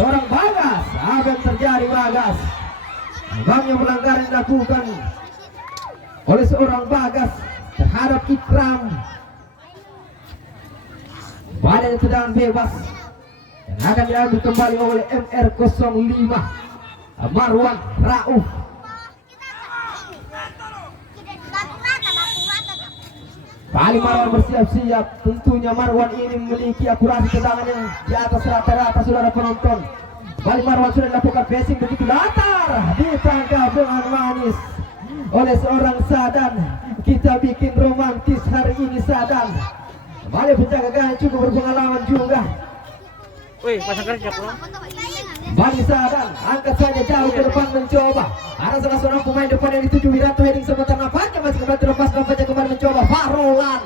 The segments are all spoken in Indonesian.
seorang Bagas. Apa yang terjadi Bagas? Bangnya pelanggaran dilakukan oleh seorang Bagas terhadap Ikram. Badan tendangan bebas yang akan diambil kembali oleh MR05 Marwan Rauf. Kali Marwan bersiap-siap. Tentunya Marwan ini memiliki akurasi tendangan yang di atas rata-rata saudara penonton. Kali Marwan sudah dilakukan passing begitu datar, ditangkap dengan manis oleh seorang Sadan. Kita bikin romantis hari ini Sadan. Kembali penjaga gawang cukup berpengalaman juga. Wih, pasang kerja pulang. Bali Sadan angkat saja jauh ke depan mencoba. Ada salah seorang pemain depan yang dituju Wiranto, heading sebentar nampaknya masih kembali terlepas, nampaknya kembali mencoba Farolan.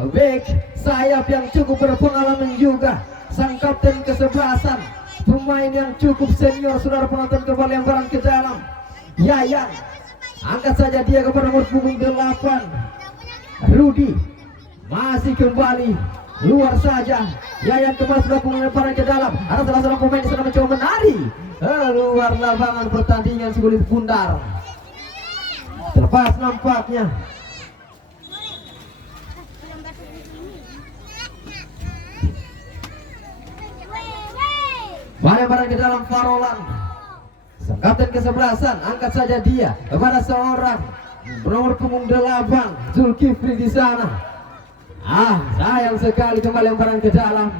Back sayap yang cukup berpengalaman juga. Sang kapten kesebelasan, pemain yang cukup senior saudara penonton, kembali lemparan ke dalam. Yayan angkat saja dia kepada nomor punggung 8 Rudi, masih kembali luar saja. Yayan kembali sudah lemparan ke dalam. Ada salah seorang pemain di sana mencoba menari luar lapangan pertandingan, sulit pundar. Terlepas nampaknya. Barang-barang ke dalam Farolan. Sang kapten kesebelasan angkat saja dia kepada seorang nomor punggung 8 Zulkifli di sana. Sayang sekali kembali lemparan ke dalam.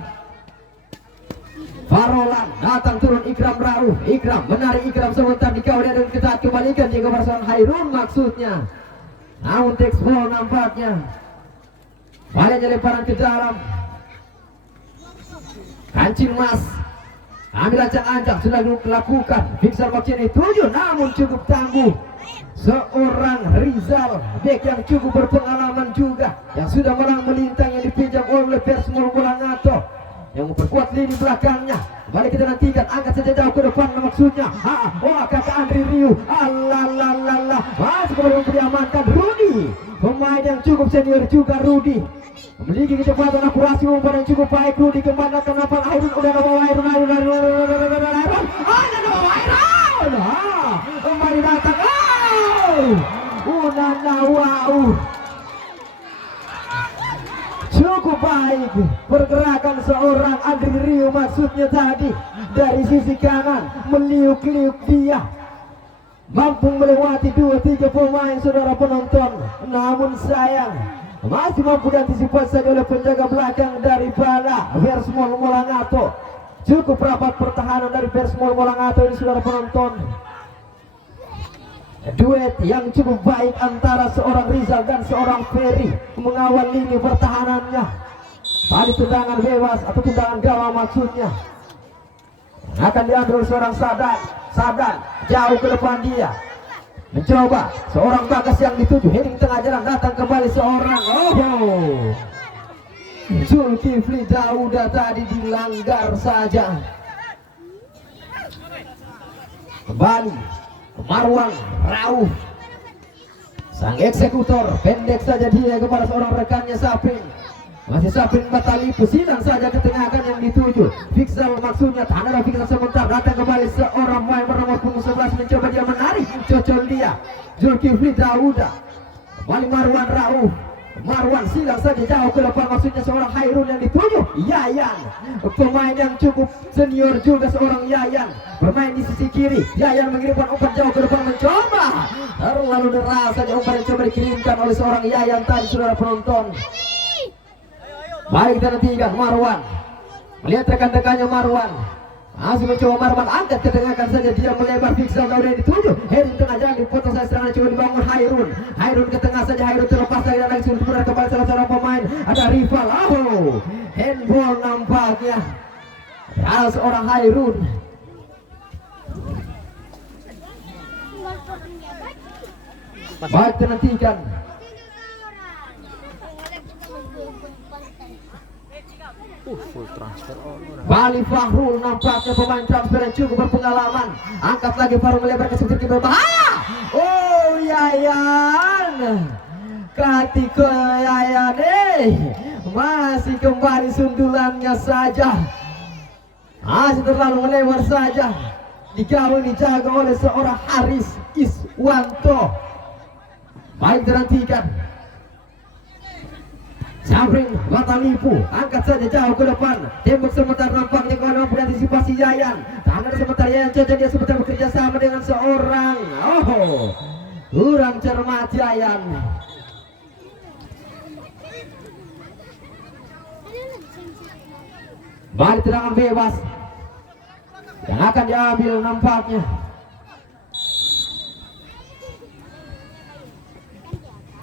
Farolan datang turun Ikram Rauf. Ikram menarik, Ikram sebentar dikawal dan ketat, kembalikan dia kepada seorang Hairun maksudnya. Namun tekspol nampaknya. Baliknya lemparan ke dalam. Kancing Mas ambil ancang-ancang sudah dilakukan. Fixer box ini 7 namun cukup tangguh. Seorang Rizal, bek yang cukup berpengalaman juga, yang sudah malang melintang, yang dipinjam oleh Persmol Bolangato, yang memperkuat lini belakangnya. Balik kita nantikan, angkat saja jauh ke depan maksudnya. Kakak Andri Riu. Masih belum diamankan Rudi, pemain yang cukup senior juga. Rudi memiliki kecepatan akurasi umpan yang cukup baik. Rudi kembali ke depan. Hairun udah bawa Hairun. Kembali datang. Wow, cukup baik pergerakan seorang Andri Rio maksudnya tadi. Dari sisi kanan meliuk-liuk dia, mampu melewati 2-3 pemain saudara penonton. Namun sayang masih mampu diantisipasi saja oleh penjaga belakang daripada Persmol Molangato. Cukup rapat pertahanan dari Persmol Molangato ini saudara penonton. Duet yang cukup baik antara seorang Rizal dan seorang Ferry mengawal lini pertahanannya. Tadi tendangan bebas atau tendangan gawang maksudnya akan diambil seorang Sadan jauh ke depan dia. Mencoba seorang Bagas yang dituju, heading tengah jalan, datang kembali seorang Zulkifli Dauda tadi dilanggar saja. Kembali Marwan Rauf, sang eksekutor, pendek saja dia kepada seorang rekannya Sapin. Masih Sapin Batali, pusilan saja ketengahkan yang dituju. Fixal maksudnya, tanda Fixal sebentar, datang kembali seorang main bernomor punggung 11, mencoba dia menarik, cocol dia Zulkifli Dauda. Kembali Marwan Rauf. Marwan silang saja jauh ke depan, maksudnya seorang Hairun yang dituju. Yayan, pemain yang cukup senior juga seorang Yayan, bermain di sisi kiri. Yayan mengirimkan umpan jauh ke depan, mencoba terlalu deras saja umpan yang coba dikirimkan oleh seorang Yayan tadi saudara penonton. Baik kita nantikan Marwan melihat rekan-rekannya. Marwan masih mencoba, Marwan angkat ketengahkan saja dia melebar. Fixal Dauda dituju, heading tengah jalan dipotong saja serangan, coba dibangun Hairun ke tengah saja. Hairun terlepas lagi dan langsung diputar kembali salah seorang pemain. Ada rival, handball nampaknya. Ada seorang Hairun. Baik kita nantikan. Full transfer Bali Fahrul nampaknya pemain transfer yang cukup berpengalaman. Angkat lagi Fahrul melebar ke sekitar berbahaya. Yayan Katiko Yayan masih kembali sundulannya saja. Masih terlalu melebar saja. Digawang dijaga oleh seorang Haris Iswanto. Baik terhentikan. Saprin Batalipu angkat saja jauh ke depan. Tembak sebentar nampaknya kalau mampu antisipasi Yayan. Tangan sebentar Yayan cocok dia sebentar bekerja sama dengan seorang. Oh, kurang cermat Yayan. Balik tendangan bebas yang akan diambil nampaknya.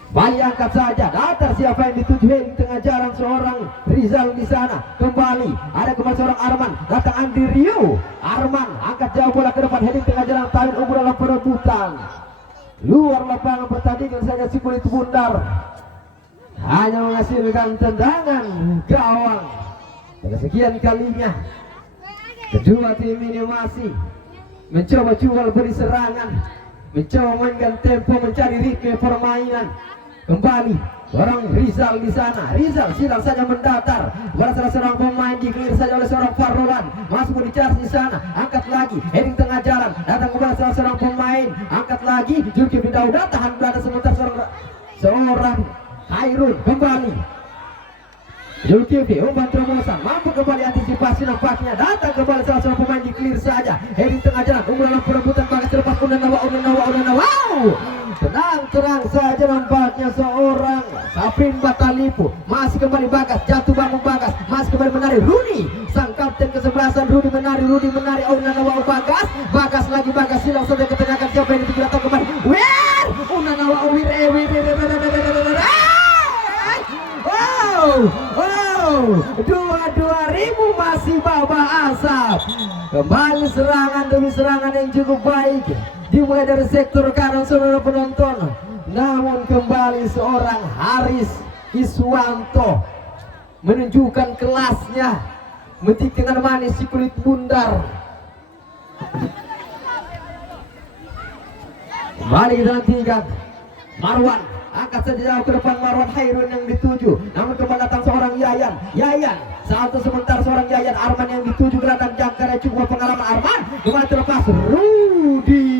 Bali angkat saja, datar siapa yang dituju di tengah jalan seorang Rizal di sana. Kembali ada kembali seorang Arman, datang Andi Rio. Arman angkat jauh bola ke depan, heading tengah jalan, tahun umur dalam perebutan. Luar lapangan pertandingan saja si kulit bundar hanya menghasilkan tendangan gawang. Kesekian kalinya kedua tim ini masih mencoba jual beri serangan, mencoba mainkan tempo, mencari ritme permainan. Kembali seorang Rizal di sana. Rizal silang saja mendatar. Salah seorang pemain dikelir saja oleh seorang Farolan. Masuk di charge di sana. Angkat lagi. Heading tengah jalan. Datang kembali salah seorang pemain. Angkat lagi. Zulkifli Dauda tahan berada sebentar seorang Hairul kembali. Zulkifli umpan terobosan mampu kembali antisipasi nampaknya. Datang kembali salah seorang pemain dikelir saja. Heading tengah jalan. Dalam perebutan bagas terlepas. Wow. Tenang saja nampaknya seorang Saprin Batalipu. Masih kembali Bagas, jatuh bangun Bagas, masih kembali menari Rudi. Sang kapten kesebelasan Rudi menari. Oh Nanawa Bagas, Bagas lagi Bagas silang saja ketenangan siapa yang dipikir atau kembali. Nanawa Dua ribu masih Baba Asap. Kembali serangan demi serangan yang cukup baik dimulai dari sektor kanan saudara penonton. Namun kembali seorang Haris Iswanto menunjukkan kelasnya, metik dengan manis si kulit bundar. Kembali kita nantikan Marwan angkat saja jauh ke depan. Marwan Hairun yang dituju, namun kembali datang seorang Yayan satu sebentar seorang Yayan. Arman yang dituju gelandang jangkar cukup pengalaman. Arman kembali terlepas Rudi.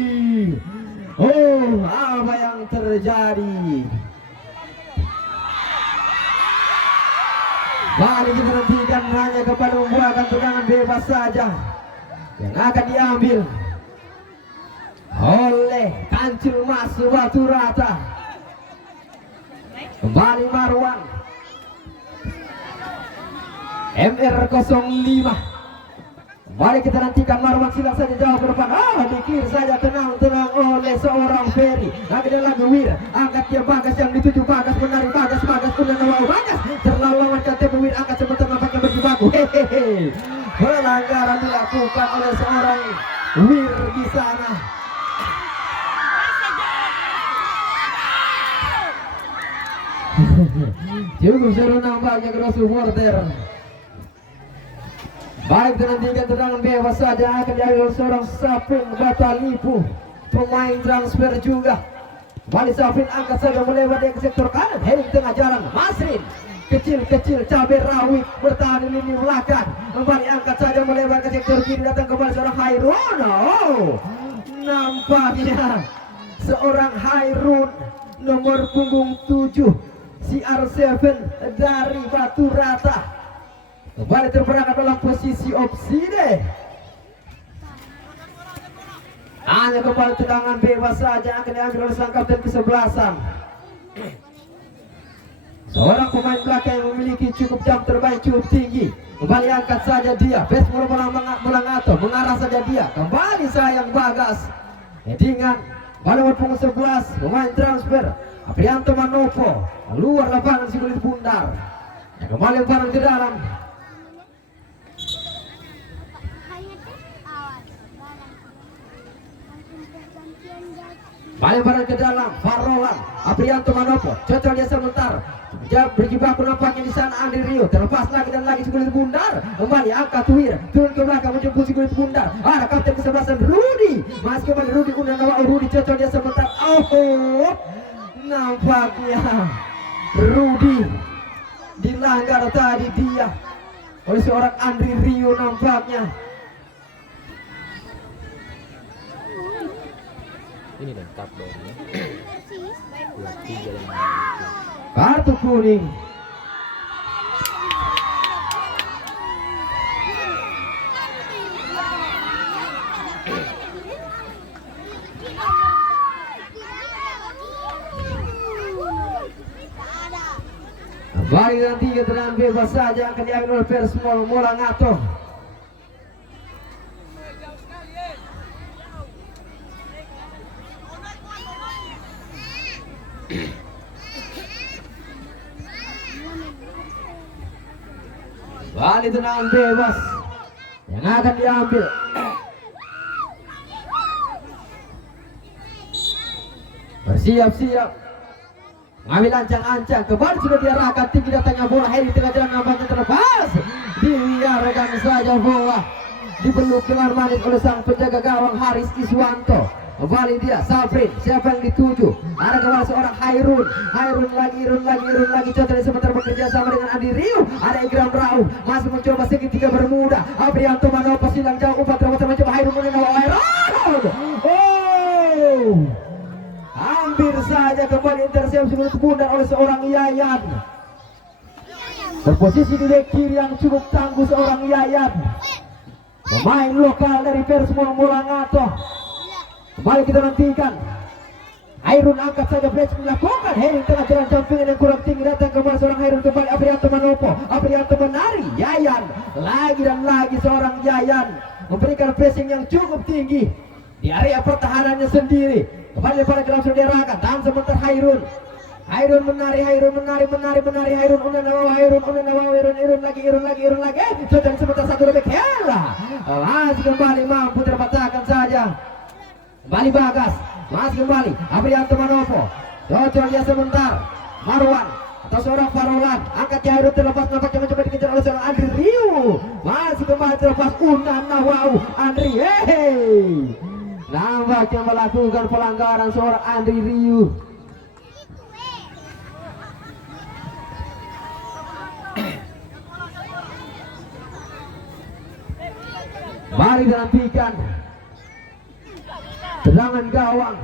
Oh, apa yang terjadi? Balik kita nantikan hanya kepada membuahkan tendangan bebas saja yang akan diambil oleh Kancil Mas Batu Rata. Kembali Marwan MR05. Mari kita nantikan Marwan silang saja jauh ke depan. Dikir saja tenang oleh seorang Ferry. Lagi dan lagi Wir. Angkat dia Bagas yang dituju. Bagas menari. Bagas Unanawa. Bagas terlalu lama tempo Wir. Angkat sebentar nampaknya berjibaku. Hehehe. Pelanggaran dilakukan oleh seorang Wir di sana. Cukup seru nampaknya keras supporter. Baik nantikan tendangan bebas saja akan diambil seorang Saprin Batalipu, pemain transfer juga. Balik Saprin angkat saja melewat ke sektor kanan, heading tengah jalan. Masrin kecil cabai rawit bertahan di lini belakang. Kembali angkat saja melewat ke sektor kiri, datang kembali seorang Hairun. Nampaknya seorang Hairun nomor punggung 7 CR7 dari Batu Rata kembali terperangkap dalam posisi opsi deh. Hanya kembali tendangan bebas saja akan diambil oleh sang kapten kesebelasan. Seorang pemain belakang yang memiliki cukup jam terbang cukup tinggi. Kembali angkat saja dia. Best Mulangato mengarah saja dia. Kembali sayang Bagas. Headingan pada punggung 11 pemain transfer Aprianto Manopo. Luar lapangan si kulit bundar. Yang kembali barang ke dalam. Balik barang ke dalam, Farolan, Aprianto Manopo, cocok dia sebentar. Dia berjibaku nampaknya di sana Andi Rio, terlepas lagi dan lagi si kulit bundar. Kembali angkat Wir, turun ke belakang menjemput si kulit bundar. Ada kapten kesebelasan Rudi, masih kembali Rudi Unanawa. Rudi cocok dia sebentar. Nampaknya Rudi dilanggar tadi dia oleh seorang Andri Rio nampaknya. Ini lengkap dong. Dua tiga dan Kartu kuning. Kembali nanti ke tendangan bebas saja akan diambil oleh Persmol Molangato. Kembali tendangan bebas yang akan diambil. Bersiap-siap mengambil ancang-ancang, kembali sudah diarahkan tinggi datangnya bola. Heri tengah jalan nampaknya terlepas, dibiarkan saja bola dipeluk dengan manis oleh sang penjaga gawang Haris Iswanto. Kembali dia Sabrin, siapa yang dituju? Ada kembali seorang Hairun lagi contohnya sebentar bekerja sama dengan Andi Riu. Ada Ikram Rauf masih mencoba segitiga bermuda. Aprianto Manopo silang jauh umpan terus mencoba Hairun mengenal Hairun. Oh, hampir saja kembali intersepsi ditundang oleh seorang Yayan. Berposisi di bek kiri yang cukup tangguh seorang Yayan, pemain lokal dari Persmol Molangato. Kembali kita nantikan. Hairun angkat saja flash melakukan heading tengah jalan campingan yang kurang tinggi, datang kembali seorang Hairun. Kembali Aprianto Manopo, Aprianto menari. Yayan lagi dan lagi seorang Yayan memberikan pressing yang cukup tinggi di area pertahanannya sendiri. Kembali pada gerak sudah diarahkan, tahan sebentar Hairun. Hairun menari, Hairun lagi. Sudah sebentar satu lebih kela. Masih kembali mampu terpatahkan saja. Kembali Bagas, masih kembali Aprianto Manopo. Cocok dia sebentar. Marwan atau seorang Farolan, angkat Hairun terlepas, nampaknya mencoba dikejar oleh seorang Andri Riu. Masih kembali terlepas Unana. Wow, Andri, nampaknya melakukan pelanggaran seorang Andri Riu. Mari dinantikan tendangan gawang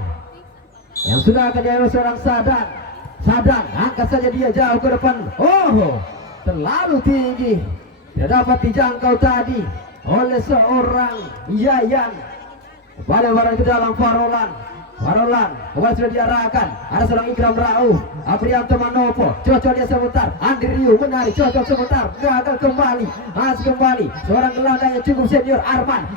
yang sudah akan diambil seorang Sadan, angkat saja dia jauh ke depan. Oh, terlalu tinggi, tidak dapat dijangkau tadi oleh seorang Yayan. Kembali barang ke dalam Farolan, kembali sudah diarahkan. Ada seorang Ikram Rauf, Aprianto Manopo, cocok dia sebentar. Andi Riu menari, cocok sebentar, gagal kembali. Masih kembali seorang gelandang yang cukup senior,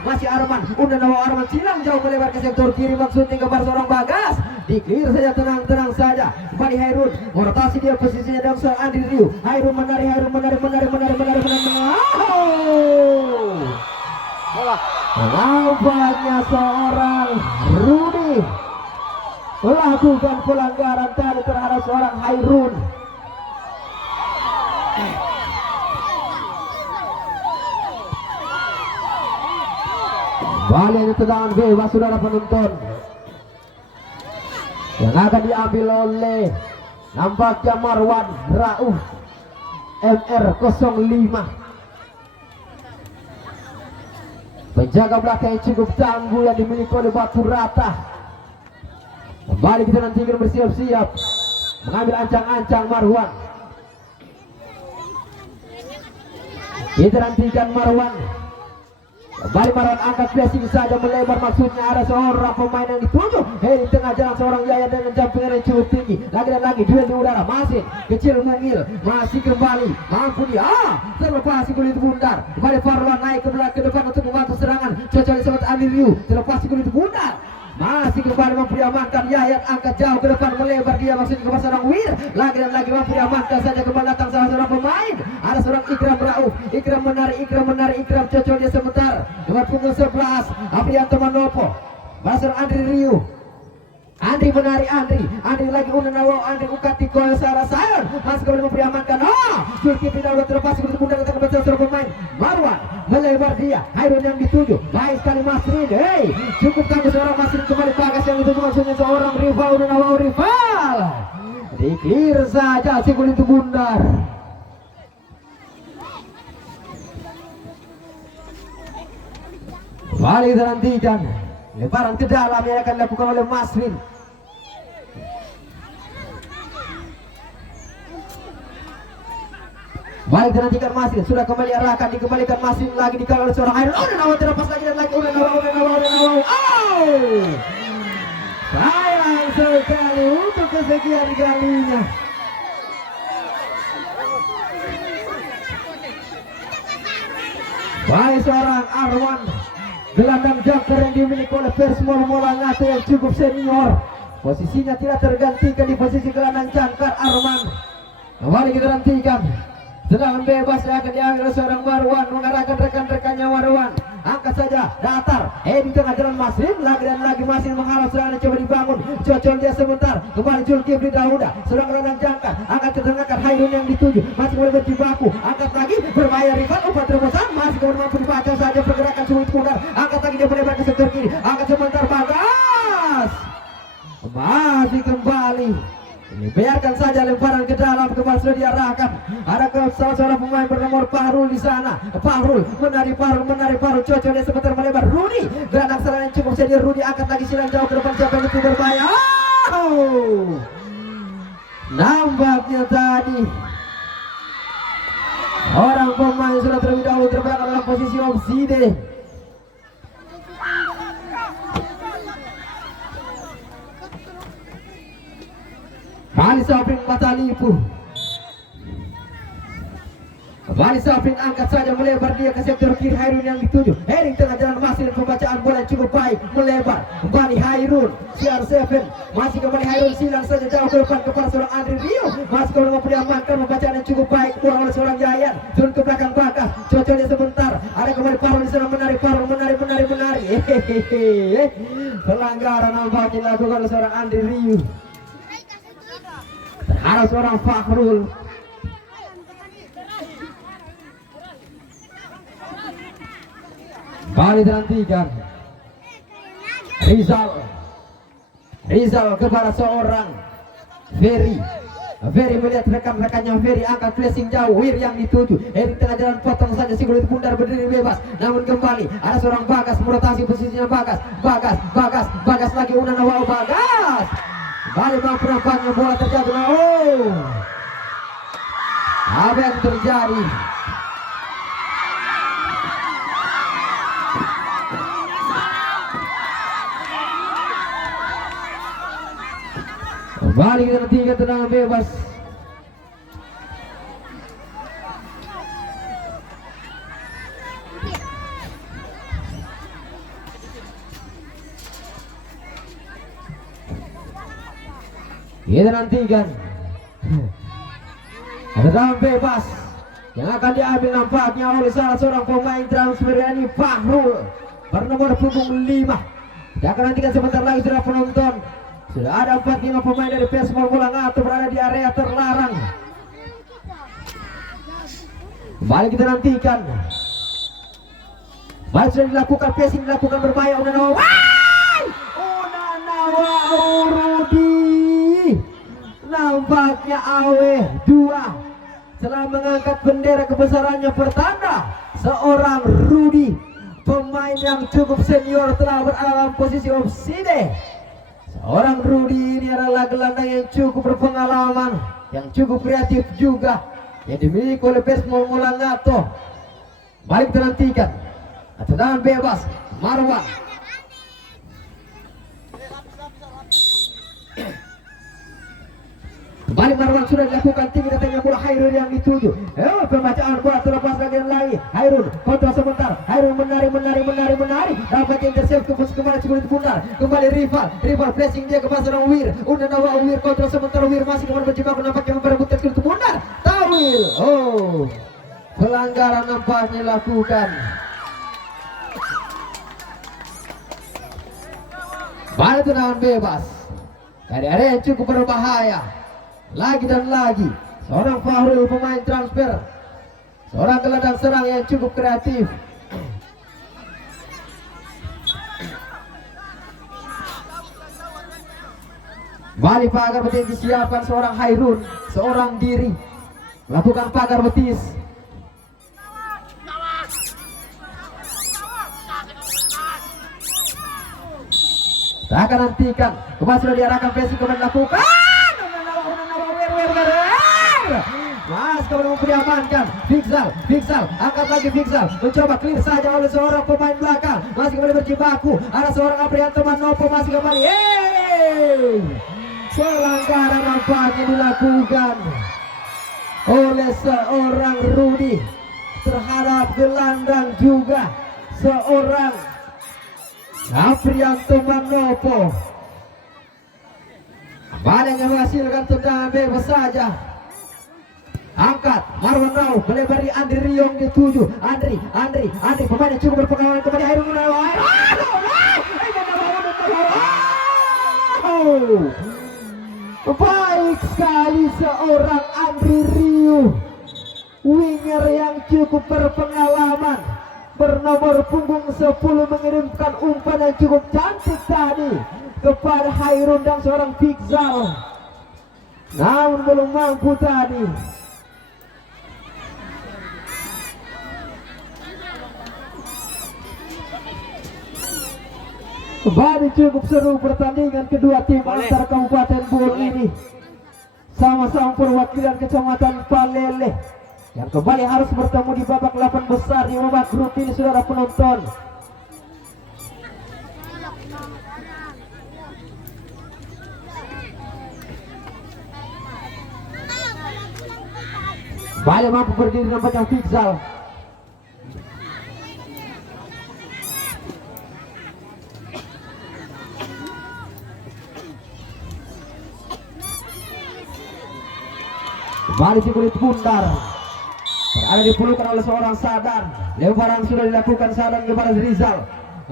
masih Arman. Unanawa Arman silang jauh melebar ke sektor kiri, maksudnya kepada seorang Bagas. Di-clear saja, tenang saja. Kembali Hairun, rotasi dia posisinya dalam seorang Andi Riu. Hairun menari. bola. Nampaknya seorang Rudi melakukan pelanggaran tadi terhadap seorang Hairun. Kembali ini tendangan bebas saudara penonton yang akan diambil oleh nampaknya Marwan Rauf MR05. Penjaga belakang yang cukup tangguh yang dimiliki oleh Batu Rata. Kembali kita nantikan bersiap-siap mengambil ancang-ancang Marwan. Kita nantikan Marwan. Kembali Marwan angkat pressing saja melebar, maksudnya ada seorang pemain yang dituju. Di tengah jalan seorang Yaya dengan jumpingan yang cukup tinggi. Lagi dan lagi duel di udara, masih kecil mungil, masih kembali mampu dia terlepas kulit bundar. Kembali Farlan naik ke belakang ke depan untuk membantu serangan. Cocok disebut Andi Riu, terlepas kulit bundar. Masih kembali mampu diamankan. Yaya angkat jauh ke depan melebar, dia maksudnya kepada seorang Wir. Lagi dan lagi mampu diamankan saja, kembali datang salah seorang pemain. Ada seorang Ikram Rauf, Ikram menari, Ikram cocok dia sebentar. Dengan punggung 11 Aprianto Manopo, Basar Andri Riu. Andri menari, Andri lagi Unanawa, Andri ukati Koyo Sarasayon. Masih kembali mampu diamankan. Zulkifli udah terlepas kulit bundar, datang kepada seorang pemain. Marwan melebar dia, Hairun yang dituju. Baik sekali Masrin, cukup tangguh seorang Masrin. Kembali Bagas yang dituju, maksudnya seorang rival Unanawa, rival. Di-clear saja si kulit bundar. Kembali kita nantikan Lebaran ke dalam yang akan dilakukan oleh Masrin. Baik, dinantikan Masrin, sudah kembali arahkan, dikembalikan Masrin lagi dikawal oleh seorang Hairun. Oh, Nawa terlepas lagi dan lagi. Oh, Nawa. Oh, sayang sekali untuk kesekian kalinya. Baik, seorang Arwan, gelandang jangkar yang dimiliki oleh Persmol Molangate yang cukup senior. Posisinya tidak tergantikan di posisi gelandang jangkar Arman. Kembali kita nantikan. Tendangan bebas yang akan diambil oleh seorang Marwan, mengarahkan rekan-rekannya Marwan. Angkat saja, datar. Di tengah jalan Masrin, lagi dan lagi Masrin menghalau serangan, coba dibangun. Cocol dia sebentar. Kembali Zulkifli Dauda, seorang gelandang jangkar. Angkat terdengarkan Hairun yang dituju. Masih boleh berjibaku. Angkat lagi, berbahaya rival. Umpan terobosan, masih kemudian mampu dibaca saja pergerakan sulit pundar. Angkat lagi dia melebar ke sektor kiri. Angkat sebentar, Bagas. Masih kembali. Ini biarkan saja lemparan ke dalam, kembali sudah diarahkan. Ada ke salah seorang pemain bernomor Fahrul di sana. Fahrul menarik Fahrul, cocok dia sebentar melebar. Rudi, gelandang serangan yang cukup senior. Rudi angkat lagi silang jauh ke depan, siapa yang itu berbahaya. Oh, nampaknya tadi orang pemain sudah terlebih dahulu terbelakang dalam posisi offside. Bali Sapin Matalipu. Bali Sapin angkat saja, melebar dia ke sektor kiri. Hairun yang dituju. Heading tengah jalan Masrin, pembacaan bola yang cukup baik, melebar. Kembali Hairun, CR7 masih kembali Hairun, silang saja jauh ke depan kepada seorang Andri Rio. Masih kembali mampu diamankan, pembacaan yang cukup baik kurang oleh seorang Yayan. Turun ke belakang Bagas, cocoknya sebentar. Ada kembali Fahrul di sana, menari. Pelanggaran nampaknya dilakukan oleh seorang Andri Rio. Terhadap seorang Fahrul. Bali terhentikan. Rizal kepada seorang Ferry. Ferry melihat rekan-rekannya. Ferry angkat flashing jauh. Wir yang dituju. Di tengah jalan potong saja si kulit pundar berdiri bebas. Namun kembali ada seorang Bagas merotasi posisinya. Bagas lagi. Unanawa Bagas. Balik mampu nampaknya bola terjatuh. Oh, apa yang terjadi? Kembali kita ketiga, tendangan bebas. Kita nantikan. Ada tendangan bebas yang akan diambil nampaknya oleh salah seorang pemain transfer, ini Fahrul bernomor punggung 5. Kita akan nantikan sebentar lagi sudah penonton. Sudah ada 4-5 pemain dari Persmol Molangate berada di area terlarang. Kembali kita nantikan. Baik, sudah dilakukan passing, dilakukan berbahaya. Unanawa Rudi. Nampaknya Awe 2 telah mengangkat bendera kebesarannya, pertanda seorang Rudi, pemain yang cukup senior, telah berada dalam posisi offside. Seorang Rudi ini adalah gelandang yang cukup berpengalaman, yang cukup kreatif juga, yang dimiliki oleh Persmol Molangate. Mari kita nantikan tendangan bebas Marwan. Kembali Marwan, sudah dilakukan tinggi, datangnya bola Hairun yang dituju. Pembacaan bola terlepas lagi. Hairun kontrol sebentar. Hairun menari. Dapat intercept kembali cukup pundar. Kembali rival flashing dia ke pasar Wir. Unanawa Wir kontrol sebentar. Wir masih kembali berjibaku, nampaknya memperebutkan cukup pundar. Tawil. Oh, pelanggaran nampaknya dilakukan. Balik tendangan bebas dari area yang cukup berbahaya. Lagi dan lagi seorang Fahrul, pemain transfer, seorang gelandang serang yang cukup kreatif. Balik pagar betis disiapkan seorang Hairun, seorang Diri melakukan pagar betis. Tak akan nantikan. Kembali sudah diarahkan presi kemudian lakukan. Mas kemudian diamankan. Fixal, angkat lagi Fixal. Mencoba clear saja oleh seorang pemain belakang. Masih kembali berjibaku. Ada seorang Aprianto Manopo masih kembali. Pelanggaran nampaknya dilakukan oleh seorang Rudi terhadap gelandang juga seorang Aprianto Manopo. Banyak yang menghasilkan tendangan bebas saja. Angkat Marwan Rauh melebari Andri Riong di 7. Andri pemain yang cukup berpengalaman kembali Hairun Gunawan. Baik sekali seorang Andri Riu, winger yang cukup berpengalaman, bernomor punggung 10, mengirimkan umpan yang cukup cantik tadi kepada Hairun dan seorang Fixal, namun belum mampu tadi. Kembali cukup seru pertandingan kedua tim antar Kabupaten Bun ini. Sama-sama perwakilan Kecamatan Palele yang kembali harus bertemu di babak 8 besar di babak grup ini, saudara penonton. Kembali mampu berdiri nampaknya Fixal. Kembali si kulit bundar berada dipelukan oleh seorang Sadan. Lemparan sudah dilakukan Sadan kepada Rizal.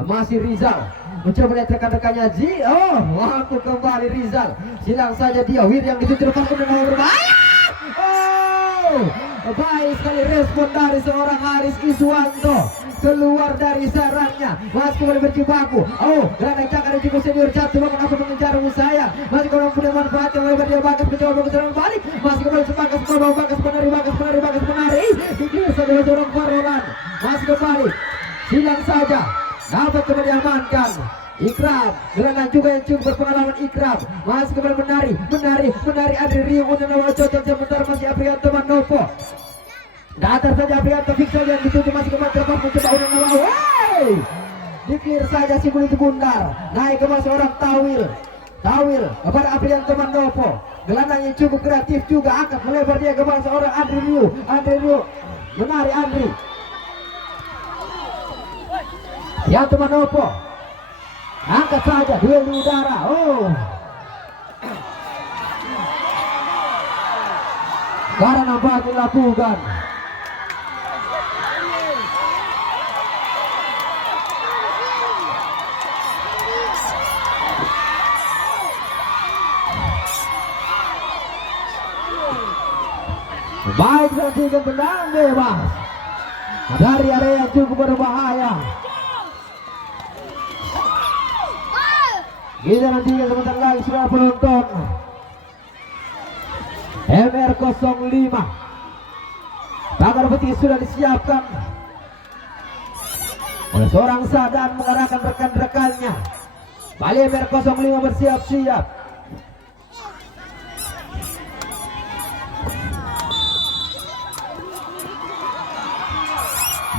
Masih Rizal mencoba lihat rekan-rekannya. Mampu kembali Rizal. Silang saja dia. Wir yang dituturkan ke dalam berbahaya. Baik sekali respon dari seorang Haris Iswanto. Keluar dari sarangnya, masih kembali berjibaku. Gelandang cakar cukup senior jatuh bangun apa mengejar saya. Masih kembali punya manfaat yang lebar dia Bagas mencoba serangan balik. Masih kembali sebagas Bagas menari. Dikira saja seorang Farolan. Masih kembali. Silang saja. Dapat kembali diamankan. Ikram, gelandang juga yang cukup berpengalaman Ikram. Masih kembali menari Adri Rio untuk nawal cocok sebentar masih Aprianto Manopo. Datar saja Aprianto Fixal yang dituju masih kembali terlepas mencoba udah nawal. Diklir saja si kulit bundar. Naik ke seorang Tawil kepada Aprianto Manopo. Gelandang yang cukup kreatif juga, angkat melebar dia kepada seorang Adri Rio menari Andri. Aprianto Manopo angkat saja duel di udara. Karena nampak dilakukan. Baik, nanti tendangan bebas dari area yang cukup berbahaya. Kita nanti sebentar lagi sudah penonton. MR05 pagar putih sudah disiapkan oleh seorang Sadan mengarahkan rekan-rekannya. Bali MR05 bersiap-siap.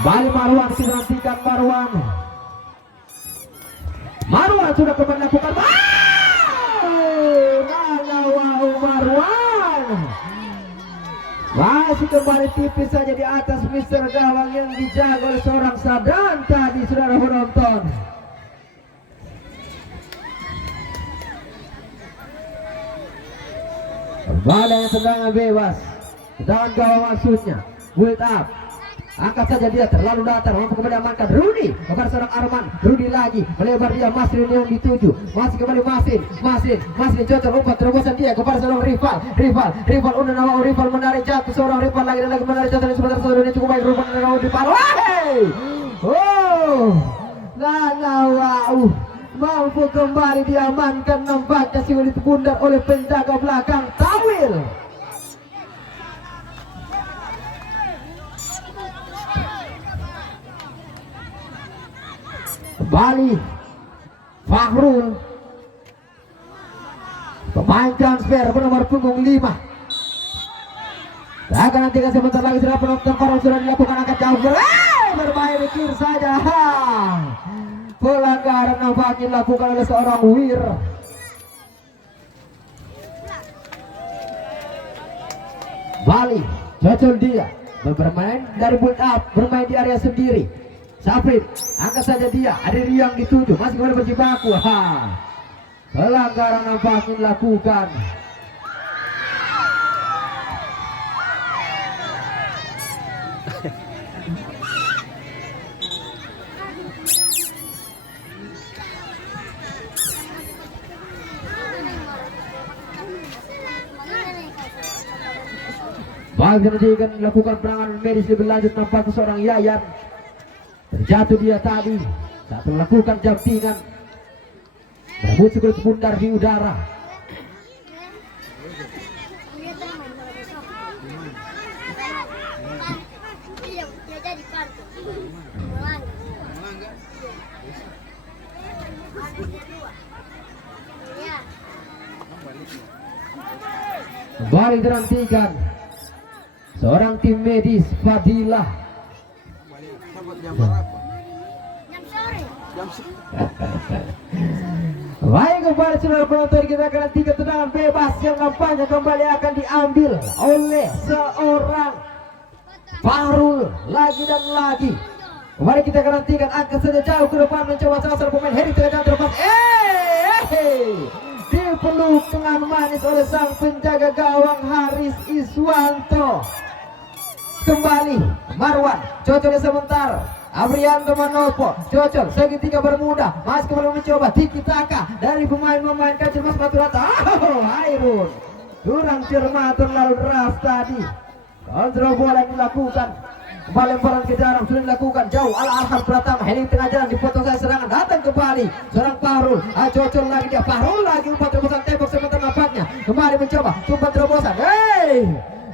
Bali Marwan dinantikan Marwan sudah kembali lakukan. Marwan masih kembali tipis saja di atas Mister Gawang yang dijaga oleh seorang Sadan tadi, saudara penonton. Kembali yang tendangan bebas, tendangan gawang maksudnya. Build up, angkat saja dia terlalu datar, mampu kembali amankan Rudi kepada seorang Arman. Rudi lagi melebar dia, Masrin yang dituju, masih kembali Masrin cocok umpan terobosan dia kepada seorang rival Una Nawau. Rival menarik jatuh, seorang rival lagi menarik jatuh di sebentar saudara ini cukup baik. Rupan Nawau di paru. Nawau mampu kembali diamankan, nampaknya si kulit bundar oleh penjaga belakang Tawil. Kembali Fahrul Pemain transfer bernomor punggung 5. Akan nanti sebentar lagi sudah penonton Farul sudah dilakukan angkat jauh. Bermain di kiri saja. Pelanggaran nampaknya dilakukan oleh seorang Wir. Bali cocol dia bermain dari build up, bermain di area sendiri. Saprin angkat saja dia, ada yang dituju, masih kembali berjibaku. Pelanggaran nampaknya dilakukan. Bagi akan melakukan perangan medis lebih lanjut, nampaknya seorang Yayan terjatuh dia tadi saat melakukan jampingan, berebut sekulit bundar di udara. Kembali terhentikan seorang tim medis Fadilah. Baik, kembali saudara penonton, kita akan tiga tendangan bebas yang nampaknya kembali akan diambil oleh seorang Farul lagi dan lagi. Kembali kita akan nantikan, angkat saja jauh ke depan mencoba salah satu pemain Heri tengah jalan terlepas. Dipeluk dengan manis oleh sang penjaga gawang Haris Iswanto. Kembali Marwan, cocolnya sebentar. Abrianto Manopo, cocol segitiga bermuda, masih kembali mencoba tiki taka dari pemain-pemain kecil Mas Batu Rata. Hairun kurang cermat, terlalu deras tadi. Kontrol bola yang dilakukan, kembali lemparan ke dalam sudah dilakukan jauh. Al-Arham Pratama, heading tengah jalan, dipotong saya serangan, datang kembali seorang Farul. Cocol lagi dia, Farul lagi umpan terobosan tembok sebentar nampaknya. Kembali mencoba umpan terobosan.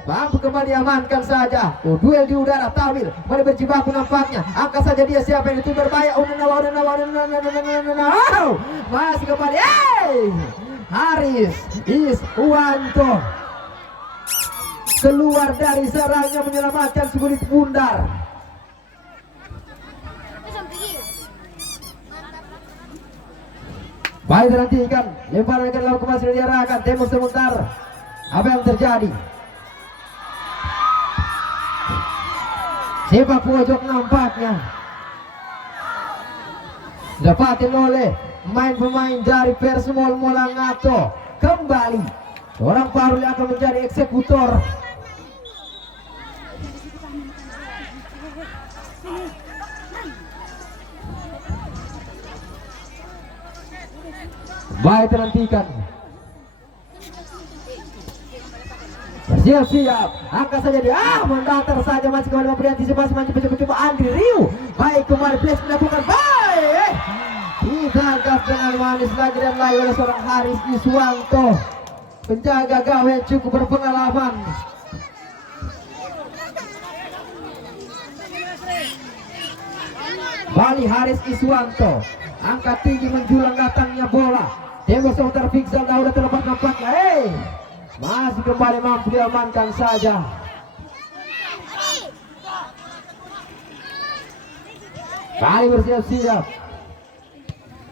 Mampu kembali diamankan saja. Duel di udara, Tawil kembali berjibaku nampaknya. Angkat saja dia, siapa yang itu berbahaya. Masih kembali Haris Iswanto keluar dari sarangnya menyelamatkan sekulit bundar. Baik, terhentikan lemparan ke laut, masih diarahkan tembok sebentar. Apa yang terjadi? Sepak pojok nampaknya dapatin oleh pemain dari Persmol Molangato. Kembali seorang Farul yang akan menjadi eksekutor. Baik, terhentikan. Siap-siap, angkat saja dia, mendatar saja, masih kembali memberi antisipasi, mencoba Andri Riu. Baik, kembali Blaze melakukan baik, ditangkap dengan manis lagi dan lagi oleh seorang Haris Iswanto, penjaga gawang yang cukup berpengalaman. Bali Haris Iswanto, angkat tinggi menjulang datangnya bola. Tembok sebentar, Fixal dah udah terlepas nampaknya. Masih kembali mampu diamankan saja. Bali bersiap-siap,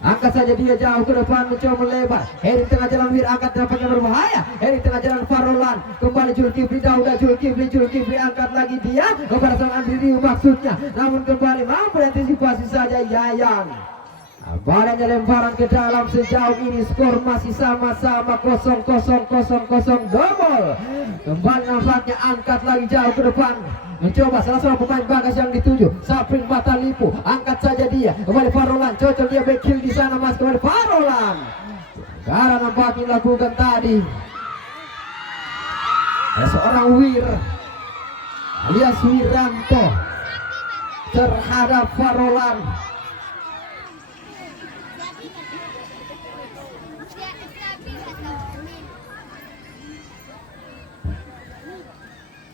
angkat saja dia jauh ke depan mencoba melebar. Heri tengah jalan, Wir angkat nampaknya berbahaya. Heri tengah jalan, Farolan kembali, Julkifli Dauda, Julkifli angkat lagi dia kepada sang Andri Riu maksudnya, namun kembali mampu antisipasi saja Yayan. Badannya lemparan ke dalam, sejauh ini skor masih sama-sama 0-0 double. Kembali nampaknya angkat lagi jauh ke depan, mencoba salah satu pemain Bagas yang dituju, Sapring Batalipu, angkat saja dia. Kembali Farolan, cocok dia back kill di sana, mas kembali Farolan. Karena nampaknya dilakukan tadi seorang Wir alias Wiranto terhadap Farolan.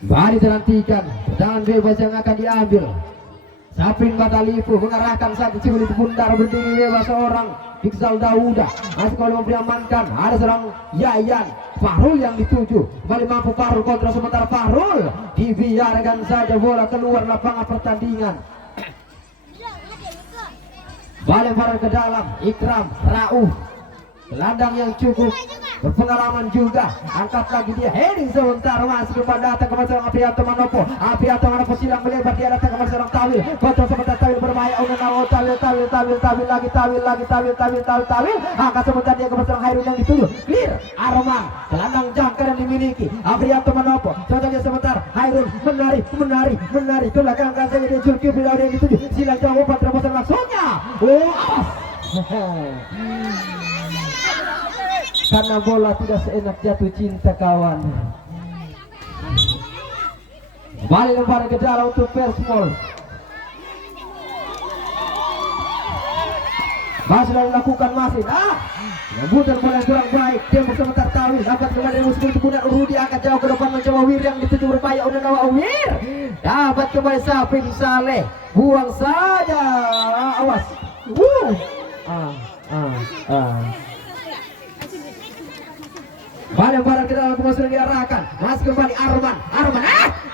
Bari terhentikan, tendangan bebas yang akan diambil. Saprin Batalipu mengarahkan satu sekulit bundar, berdiri bebas seorang Iqbal Dauda masih kembali memberi amankan. Ada seorang Yayan Fahrul yang dituju. Kembali mampu Fahrul kontra sementara Fahrul dibiarkan saja bola keluar lapangan pertandingan. Lemparan ke dalam. Ikram Rauf, gelandang yang cukup berpengalaman juga, angkat lagi dia, heading sebentar masih depan, datang kepada seorang Aprianto Manopo. Aprianto Manopo silang melebar, dia datang kepada seorang Tawil, kontrol sebentar, Tawil berbahaya, Tawil, angkat sebentar dia kepada seorang Hairun yang dituju, clear, Arman, gelandang jangkar yang dimiliki Aprianto Manopo, contohnya sebentar, Hairun menari, ke belakang saja dia Zulkifli yang dituju, silang jauh, terobosan langsungnya, karena bola tidak seenak jatuh cinta kawan. Kembali lemparan ke dalam untuk Persmol. Masih dilakukan masih. Nyambutan bola yang kurang baik. Tembok sebentar Tawil dapat kembali musuh kemudian Rudi angkat jauh ke depan mencoba Wir yang dituju berbahaya. Wir dapat kembali Sapin Saleh. Buang saja. Awas. Barang-barang ke dalam sudah diarahkan. Masih kembali Arman,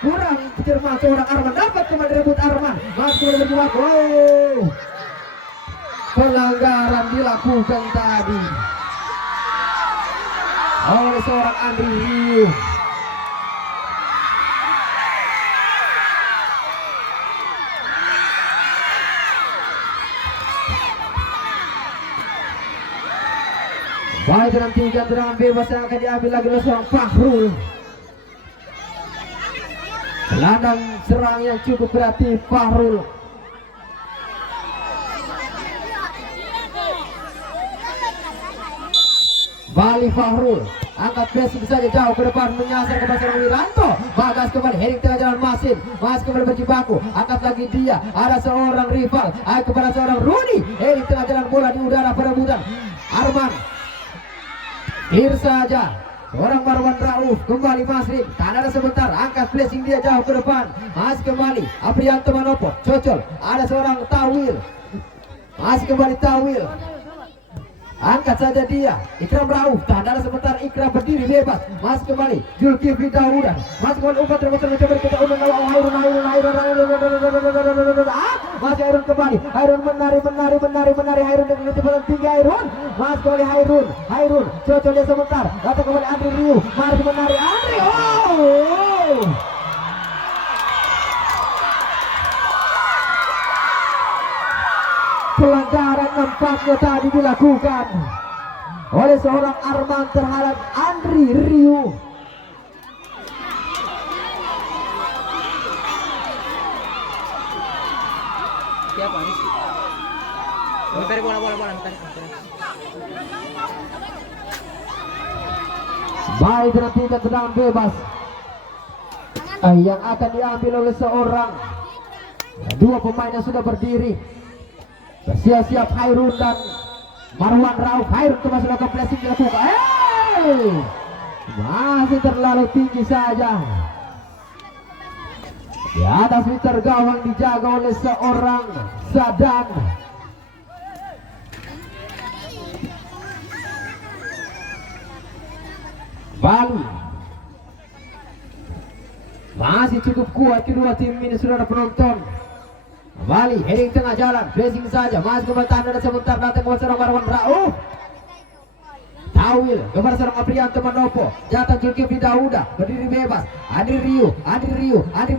kurang cermat seorang Arman, dapat kembali rebut Arman. Masih kembali berjuang. Pelanggaran dilakukan tadi oleh seorang Andri Riu. Baik, dalam 3 tendangan bebas yang akan diambil lagi oleh seorang Fahrul. Gelandang serang yang cukup kreatif Fahrul. Bali Fahrul angkat pressing saja jauh ke depan menyasar kepada seorang Wiranto. Bagas kembali heading tengah jalan Masin. Mas kembali berjibaku, angkat lagi dia. Ada seorang rival kepada seorang Rudi. Heading tengah jalan, bola di udara perebutan. Arman clear saja. Seorang Marwan Rauf kembali Masrin. Tak ada sebentar, angkat pressing dia jauh ke depan. Masih kembali Aprianto Manopo, cocol. Ada seorang Tawil. Masih kembali Tawil. Angkat saja dia. Ikram Rauf, tak ada sebentar, Ikram berdiri bebas. Masih kembali Zulkifli Dauda. Masih kembali umpan terus mencoba kita Hairun. Masih Hairun kembali. Hairun menari. Hairun dengan kecepatan tinggi Hairun. Masih kembali Hairun. Cocol dia sebentar. Datang kembali Andri Riu. Masih menari Andri. Pelanggaran nampaknya tadi dilakukan oleh seorang Arman terhadap Andri Riu. Siapa nih? Bentar bola. Baik, nanti tendangan bebas yang akan diambil oleh seorang, dua pemain yang sudah berdiri. Bersiap-siap Hairun dan Marwan Rauf. Hairun masih lakukan pressing dilakukan. Masih terlalu tinggi saja. Di atas meter gawang dijaga oleh seorang Sadan. Bali masih cukup kuat kedua tim ini, saudara penonton. Bali heading tengah jalan, pressing saja, masuk ke tanda sebentar, datang kepada seorang Marwan Rauf. Tawil kepada seorang Aprianto Manopo, jatuh Zulkifli Dauda, berdiri bebas. Andri Riu, menari.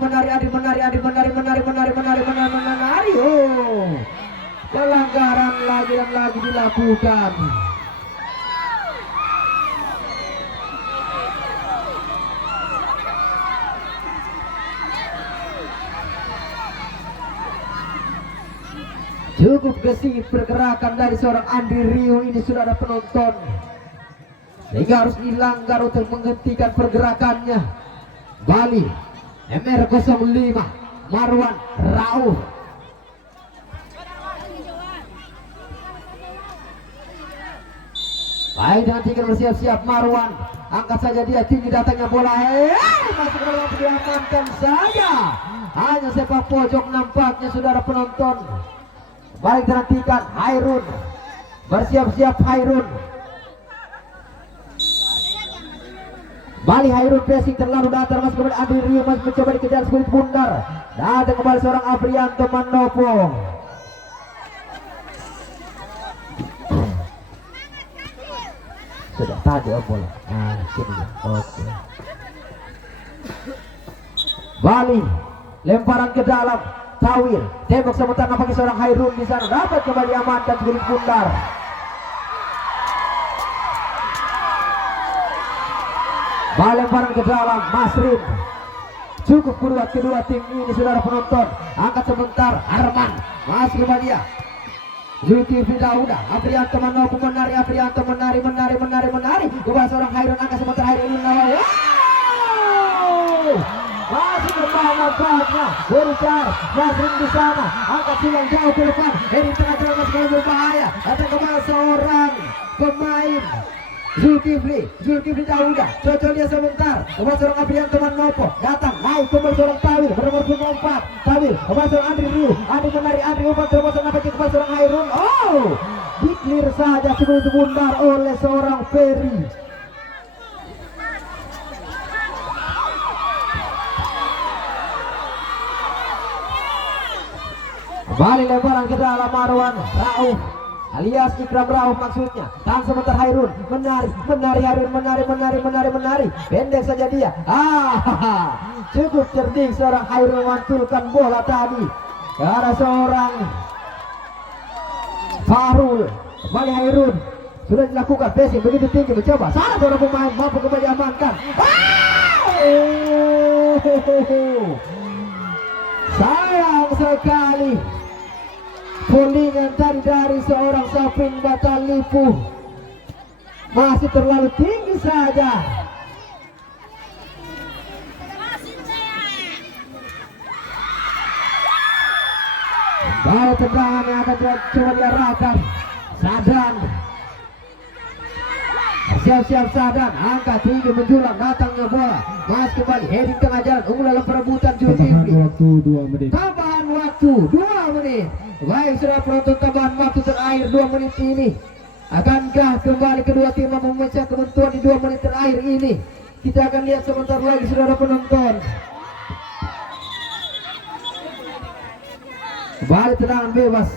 Pelanggaran lagi dan lagi dilakukan. Cukup gesit pergerakan dari seorang Andri Riu ini, saudara penonton, sehingga harus dilanggar untuk menghentikan pergerakannya. Bali MR05 Marwan Rauf. Baik, dengan tinggal bersiap-siap Marwan, angkat saja dia tinggi, datangnya bola. Masuk ke dalam, diamankan saja. Hanya sepak pojok nampaknya, saudara penonton. Baik, nantikan Hairun. Bersiap-siap Hairun. Bali Hairun pressing terlalu datar, masih kembali Andri Rio masih mencoba dikejar kulit bundar. Datang kembali seorang Aprianto Manopo. Sudah tadi bola. Sini. Oke. Bali lemparan ke dalam. Tawil tembok sebentar nampaknya seorang Hairun di sana dapat kembali amankan kulit bundar. Bali lemparan ke dalam. Masrin cukup kuat kedua tim ini saudara penonton. Angkat sebentar Arman masih kembali dia. Zulkifli Dauda, Aprianto Manopo menari, Aprianto menari. Kepada seorang Hairun, angkat sebentar Hairun Nawawi. Masih bermain nampaknya Bericar, Nasrin di sana, angkat silang jauh ke depan. Ini tengah jalan masih berbahaya. Datang kepada seorang pemain Zulkifli Dauda, cocok dia sebentar. Kepada seorang Aprianto Manopo, datang naik kembali seorang Tawil bernomor 4. Tawil kepada seorang Andri Riu, Andri menari, Andri umpan terobosan nampaknya kepada seorang Hairun. Diklir saja sebelum itu bundar oleh seorang Ferry. Kembali lemparan ke dalam Marwan Rauf alias Ikram Rauf maksudnya. Tahan sebentar Hairun menari Hairun menari. Pendek saja dia. Cukup cerdik seorang Hairun mantulkan bola tadi ke arah seorang Fahrul. Kembali Hairun sudah dilakukan pressing begitu tinggi, mencoba salah seorang pemain mampu kembali amankan. Sayang sekali Polingan tadi dari seorang Sapin Batalipu masih terlalu tinggi saja. Baru tendangan yang akan coba diarahkan Sadan. Siap-siap Sadan, angkat tinggi menjulang, datangnya bola, masuk kembali, heading tengah jalan, unggul dalam perebutan Zulkifli. Tambahan waktu 2 menit. Baik sudah penonton, tambahan waktu terakhir 2 menit ini. Akankah kembali kedua tim memecah kementuan di 2 menit terakhir ini? Kita akan lihat sebentar lagi saudara penonton. Kembali tendangan bebas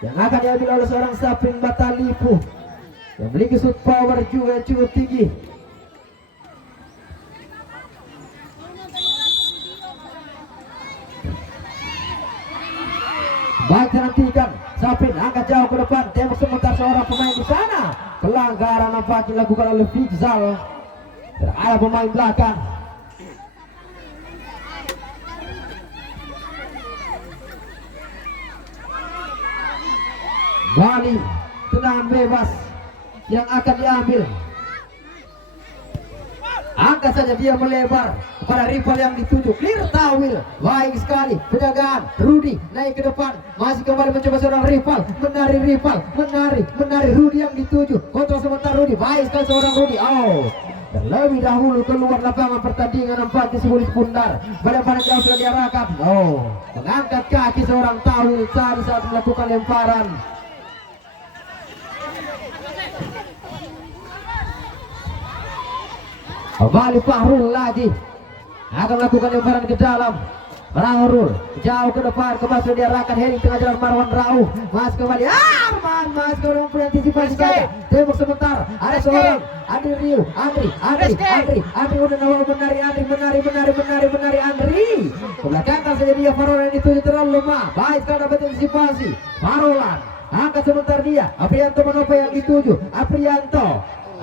yang akan diambil oleh seorang Sapin Batalipu yang memiliki shoot power juga cukup tinggi. Baik nantikan Sapin angkat jauh ke depan, tembak sebentar seorang pemain di sana. Pelanggaran nampaknya dilakukan oleh Fixal. Ada pemain belakang. Bali tendangan bebas yang akan diambil. Angkat saja dia melebar kepada rival yang dituju. Clear Tawil, baik sekali penjagaan. Rudy naik ke depan, masih kembali mencoba seorang rival. Menari Rudy yang dituju. Kontrol sebentar Rudy, baik sekali seorang Rudy. Terlebih dahulu keluar lapangan pertandingan nampaknya si Bulis Bundar. Pada jauh sudah diarahkan. Mengangkat kaki seorang Tawil tadi saat melakukan lemparan. Kembali Fahrul lagi akan melakukan lemparan ke dalam. Fahrul jauh ke depan, kembali sudah diarahkan, heading tengah jalan Marwan Rauf. Mas kembali Arman, mas kembali mengantisipasi saja. Tembok sebentar, ada seorang Andri Riu, Andri udah nawar menari, Andri ke belakang saja dia. Fahrul yang dituju terlalu lemah, baik sekali dapat antisipasi. Fahrulan angkat sebentar dia, Aprianto Manopo yang dituju,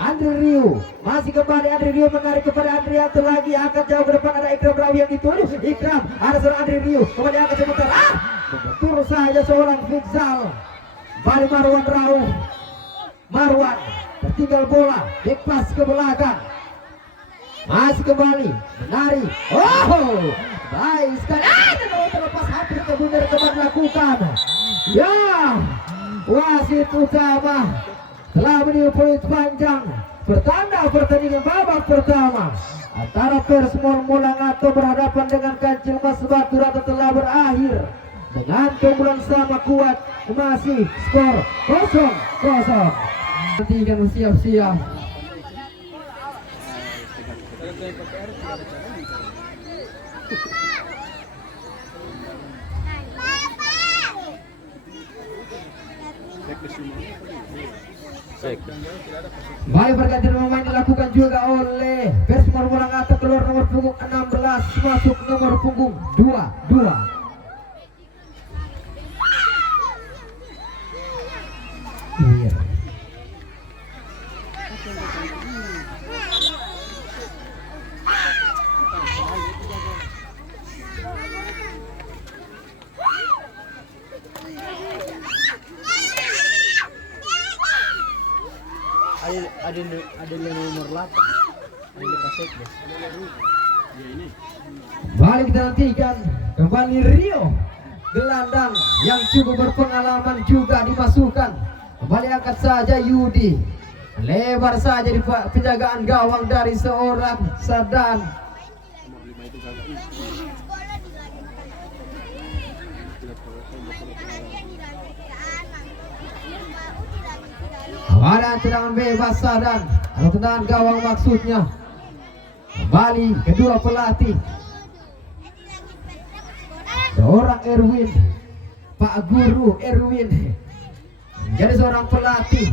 Andri Riu, masih kembali Andri Riu menarik kepada Andrianto lagi, angkat jauh ke depan, ada Ikram Rawi yang dituju. Ikram, ada seorang Andri Riu, kembali angkat sebentar. Turun saja seorang Fixal. Balik Marwan Rauf. Marwan tertinggal bola, back pass ke belakang. Masih kembali menari. Baik sekali. Terlepas hampir benar teman lakukan. Ya, wasit utama telah meniup peluit panjang bertanda pertandingan babak pertama antara Persmol Molangato berhadapan dengan Kancil Mas Batu Rata telah berakhir dengan keunggulan sama kuat masih skor 0-0. Nantikan siap-siap. Baik, pergantian pemain dilakukan juga oleh Persmal Molangata, keluar nomor punggung 16 masuk nomor punggung 22. Iya. Ada nomor 8. Ada pasek deh. Balik kita nantikan kembali Rio, gelandang yang cukup berpengalaman juga dimasukkan. Kembali angkat saja Yudi, lebar saja di penjagaan gawang dari seorang Sadan. Ada tendangan bebas Sadan atau tendangan gawang maksudnya. Kembali kedua pelatih, seorang Erwin, Pak Guru Erwin menjadi seorang pelatih.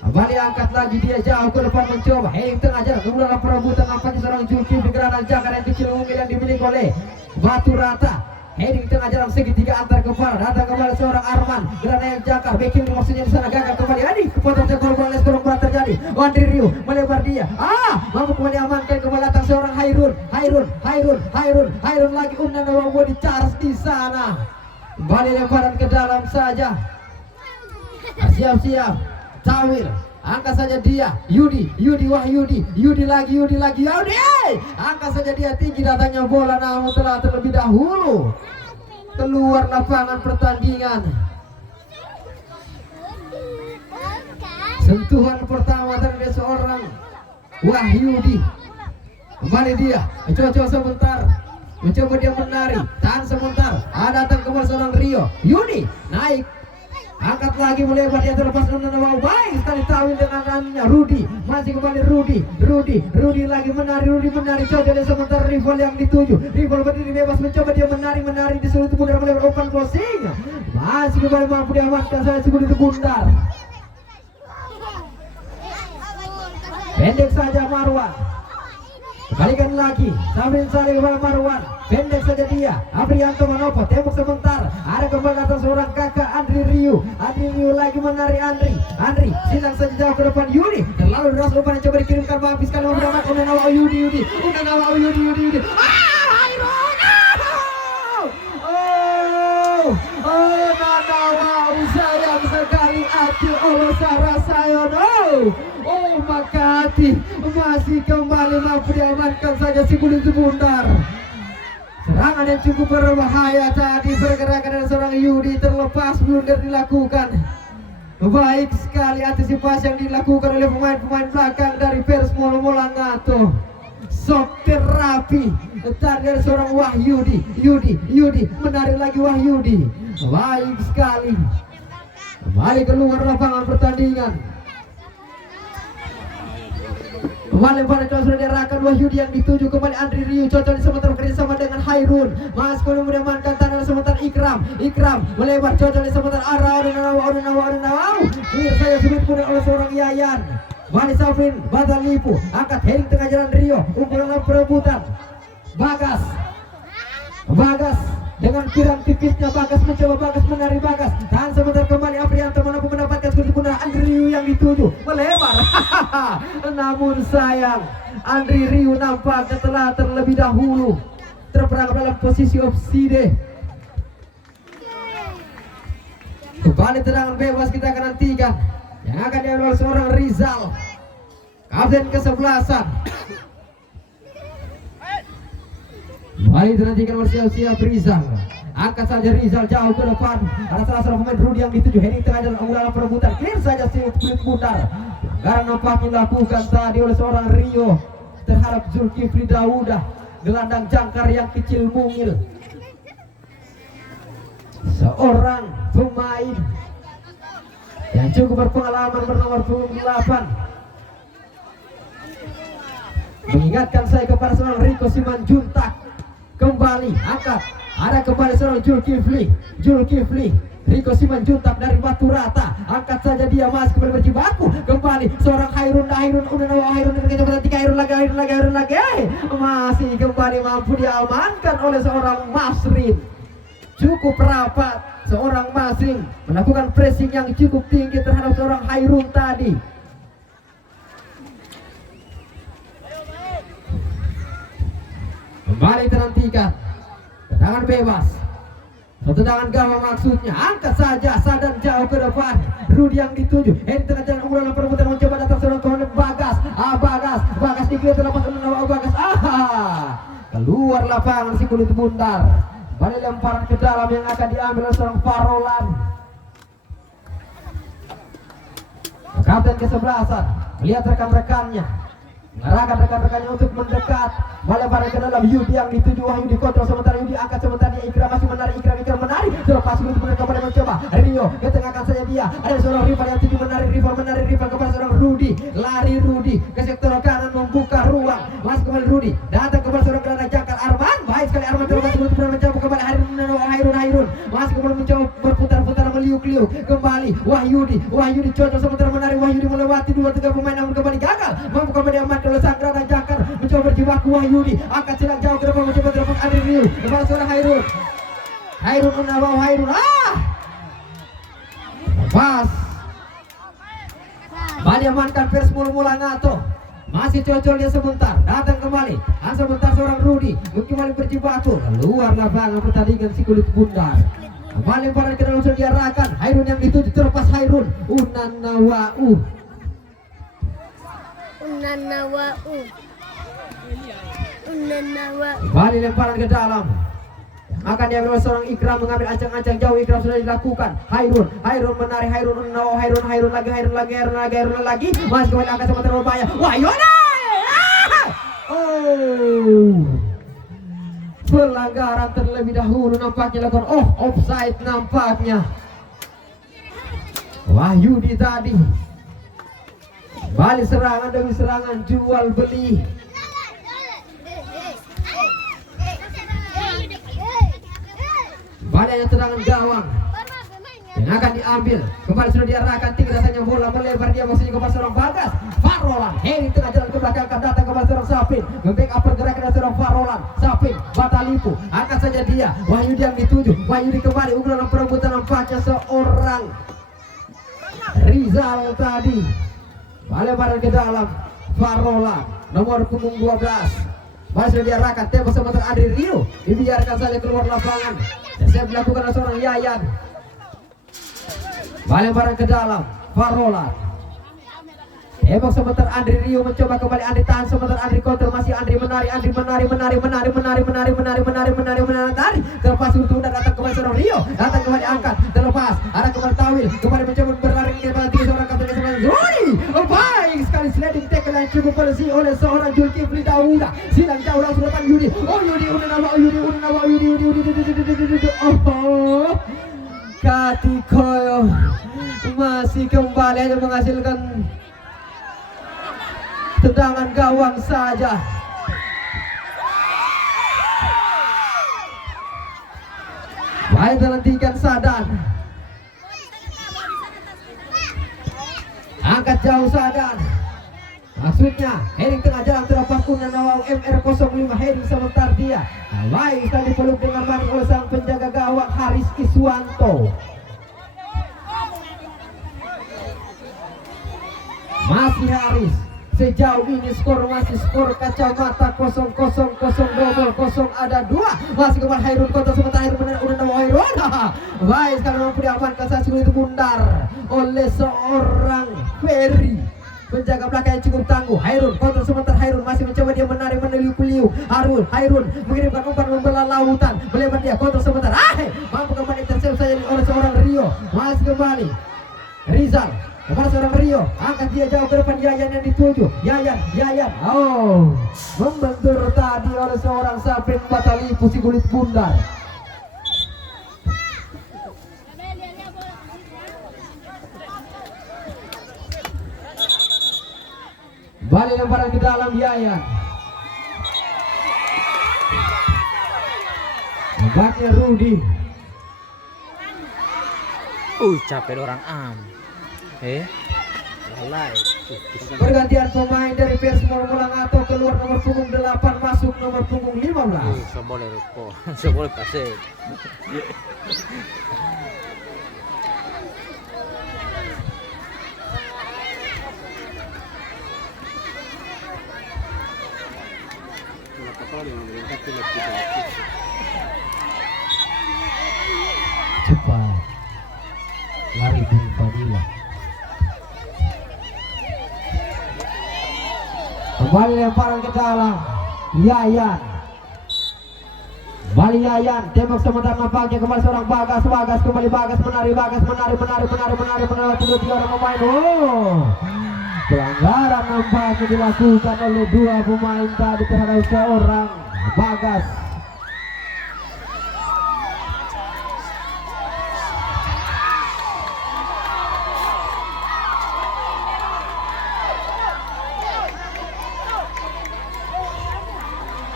Kembali angkat lagi dia jauh ke depan mencoba. Tengah jalan dalam perebutan nampaknya seorang Zulkifli gerangan jangkar yang kecil mungkin yang dimiliki oleh Batu Rata. Heading tengah jalan segitiga antar kepala, datang kembali seorang Arman, gerangan yang jangkar, backing maksudnya di sana gagal kembali. Kepotong sekor bola skor bola terjadi. Andri Rio melebar dia. Mampu kembali amankan, kembali datang seorang Hairun lagi Nawawi di charge di sana. Kembali lemparan ke dalam saja. Siap-siap. Tawil, angkat saja dia. Yudi lagi. Angkat saja dia, tinggi datangnya bola namun telah terlebih dahulu keluar lapangan pertandingan. Sentuhan pertama dari seorang Wahyudi. Kembali dia mencoba sebentar, mencoba dia menari, tahan sebentar. Datang kembali seorang Rio. Yudi naik, angkat lagi melebar, dia terlepas. Baik sekali Tawil dengan anaknya Rudi, masih kembali Rudi lagi menari. Coba dia sebentar, rival yang dituju, rival berdiri bebas mencoba dia menari di seluruh tubuh dan melebar open crossing. Masih kembali mampu diamankan saya sebelum itu bundar. Pendek saja Marwan. Kembalikan lagi Sabrin Saleh kepada Marwan. Pendek saja dia. Aprianto Manopo tembak sebentar. Ada kembali datang seorang kakak Andri Rio lagi menari. Andri silang saja jauh ke depan. Yudi terlalu deras umpan yang coba dikirimkan habis kali mendapat Nawa Yudi. Nawa sayang sekali hati Allah Sarasayono. Maka hati masih kembali mampu diamankan saja si kulit sebentar. Serangan yang cukup berbahaya tadi, pergerakan dari seorang Yudi terlepas blunder dilakukan. Baik sekali antisipasi yang dilakukan oleh pemain-pemain belakang dari Persmal Molangato. Sok terapi tadi dari seorang Wahyudi. Yudi menari lagi Wahyudi. Baik sekali. Kembali keluar lapangan pertandingan. Kembali pada kalau sudah diarahkan Wahyudi yang dituju, kembali Andri Rio cocok di sementara kerjasama dengan Hairun. Mas kemudian mengamankan tangan sementara Ikram melebar cocok di sementara Nawa. Clear saya sulit kemudian oleh seorang Yayan. Bani Safrin Batalipu angkat heading tengah jalan Rio, umpulan perebutan. Bagas dengan kirang tipisnya Bagas menari. Tahan sebentar, kembali Aprianto Manopo mendapatkan keuntungan. Andri Rio yang dituju melebar. Namun sayang Andri Rio nampaknya telah terlebih dahulu terperangkap dalam posisi offside. Kembali tendangan bebas kita akan nantikan yang akan diambil oleh seorang Rizal, kapten ke-11. Mari nantikan bersiap-siap Rizal. Angkat saja Rizal jauh ke depan. Ada salah seorang pemain Rudi yang dituju. Heading tengah jalan unggulan perebutan. Clear saja si kulit bundar. Pelanggaran nampak dilakukan tadi oleh seorang Rio terhadap Zulkifli Daudah, gelandang jangkar yang kecil mungil. seorang pemain yang cukup berpengalaman bernomor punggung 8. Mengingatkan saya kepada seorang Rico Simanjuntak. Kembali angkat, ada kembali seorang Zulkifli. Rico Simanjuntak dari Batu Rata, angkat saja dia, masih kembali berjibaku. Kembali seorang Hairun dengan kecepatan 3, Hairun lagi. Masih kembali mampu diamankan oleh seorang Masrin. Cukup rapat seorang Masrin melakukan pressing yang cukup tinggi terhadap seorang Hairun tadi. Kembali terhentikan, tendangan bebas, tendangan gawang maksudnya, angkat saja, Sadan jauh ke depan, Rudi yang dituju, ini tengah jalan unggulan perebutan mencoba datang seorang korner Bagas dikira terlepas oleh Bagas, keluar lapangan si kulit bundar, kembali lemparan ke dalam yang akan diambil oleh seorang Farolan. Kapten kesebelasan melihat rekan-rekannya, mengarahkan rekan-rekannya untuk mendekat, melebar ke dalam. Yudi yang dituju, Wahyu dikontrol sementara Yudi angkat, sementara dia Ikram masih menarik, Ikram menarik, terlepas kulit bundar kepada mencoba Rio, ketengahkan saja dia, ada seorang rival yang tuju menarik rival kepada seorang Rudi, lari Rudi ke sektor kanan membuka ruang, masuk kembali Rudi, datang kepada seorang gelandang jangkar Arman, baik sekali Arman, terlepas kulit bundar mencoba kembali Hairun, masuk kembali mencoba berputar-putar meliuk-liuk, kembali Wahyudi cocok sementara menarik, Wahyudi melewati 2-3 pemain namun kembali gagal, mampu kembali aman oleh sang gelandang jangkar, mencoba berjibaku Wahyudi, angkat sedang jauh ke depan mencoba terlepas Adri Rio, kepada seorang Hairun pas Bali amankan pers mula-mula ngato, masih cocol dia sebentar, datang kembali, sebentar seorang Rudi kembali berjibaku, keluar lapangan pertandingan si kulit bundar. Kembali pada ke dalam sudah diarahkan, Hairun yang dituju, terlepas Hairun, Unanawau. Kembali lemparan ke dalam, akan diambil oleh seorang Ikram, mengambil ancang-ancang jauh. Ikram sudah dilakukan, Hairun menarik, Hairun lagi, masih kembali angkat sementara berbahaya, Wahyudi, pelanggaran terlebih dahulu nampaknya lakukan, offside nampaknya. Wahyudi tadi balik serangan demi serangan, jual beli. Badannya tendangan gawang yang akan diambil, kembali sudah diarahkan tinggi, rasanya bola melebar, dia maksudnya kepada seorang Bagas. Farolan, Heri tengah jalan ke belakang, akan datang kepada seorang Sapin, membackup pergerakan dari seorang Farolan. Sapin, Batalipu, angkat saja dia, Wahyudi yang dituju, Wahyudi kembali, unggulan perebutan nampaknya seorang Rizal tadi, balik ke dalam, Farolan, nomor punggung 12. Masih diarahkan, tembak sementara Adri Rio, dibiarkan saja keluar lapangan. Saya dilakukan oleh seorang Yayan. Balik ke dalam, Farolan. Tembak sementara Adri Rio, mencoba kembali Andri, tahan sementara Andri counter, masih Andri menari, terlepas untuk datang kembali seorang Rio, datang kembali angkat, terlepas, ada kembali Tawil, kembali mencoba berlari ke depan tiga seorang kapten seorang Rudi, baik sekali sliding tackle yang cukup bersih oleh seorang Zulkifli Dauda, silang jauh langsung depan Yudi, Katikoyo masih kembali hanya menghasilkan tendangan gawang saja. Baik, terhentikan Sadan, angkat jauh Sadan, maksudnya Hering tengah jalan, terlepas punya Nawau MR05, Hering sebentar dia baik sekali peluk dengan manis oleh sang penjaga gawang Haris Iswanto. Masih Haris, sejauh ini skor masih skor kacamata 0-0 ada 2. Masih kembali Hairun kontra sementara Hairun benar udah nama Hairun. Baik sekali mampu diamankan saat itu bundar oleh seorang Ferry. Penjaga belakang yang cukup tangguh. Hairun kontra sementara Hairun masih mencoba dia menarik meliuk-liuk. Hairun mengirimkan umpan membelah lautan. Melebar dia kontra sementara. Mampu kembali tersebut saja oleh seorang Rio. Masih kembali Rizal kepada seorang Rio, angkat dia jauh ke depan, Yayan yang dituju, Yayan, membentur tadi oleh seorang Sapin Batalipu si kulit bundar. Kembali lemparan ke dalam Yayan. Obatnya Rudi. Capek orang am. Lalai. Pergantian pemain dari Persib Mulang atau keluar nomor punggung 8 masuk nomor punggung 15. Boleh ruko. Boleh pasir. Cepat lari Bung Fadila. Kembali lemparan ke dalam Yayan. Kembali Yayan, tembak sementara nampaknya kembali seorang Bagas. Kembali Bagas menari tunggu 3 orang pemain. Pelanggaran nampaknya dilakukan oleh 2 pemain tadi terhadap seorang Bagas.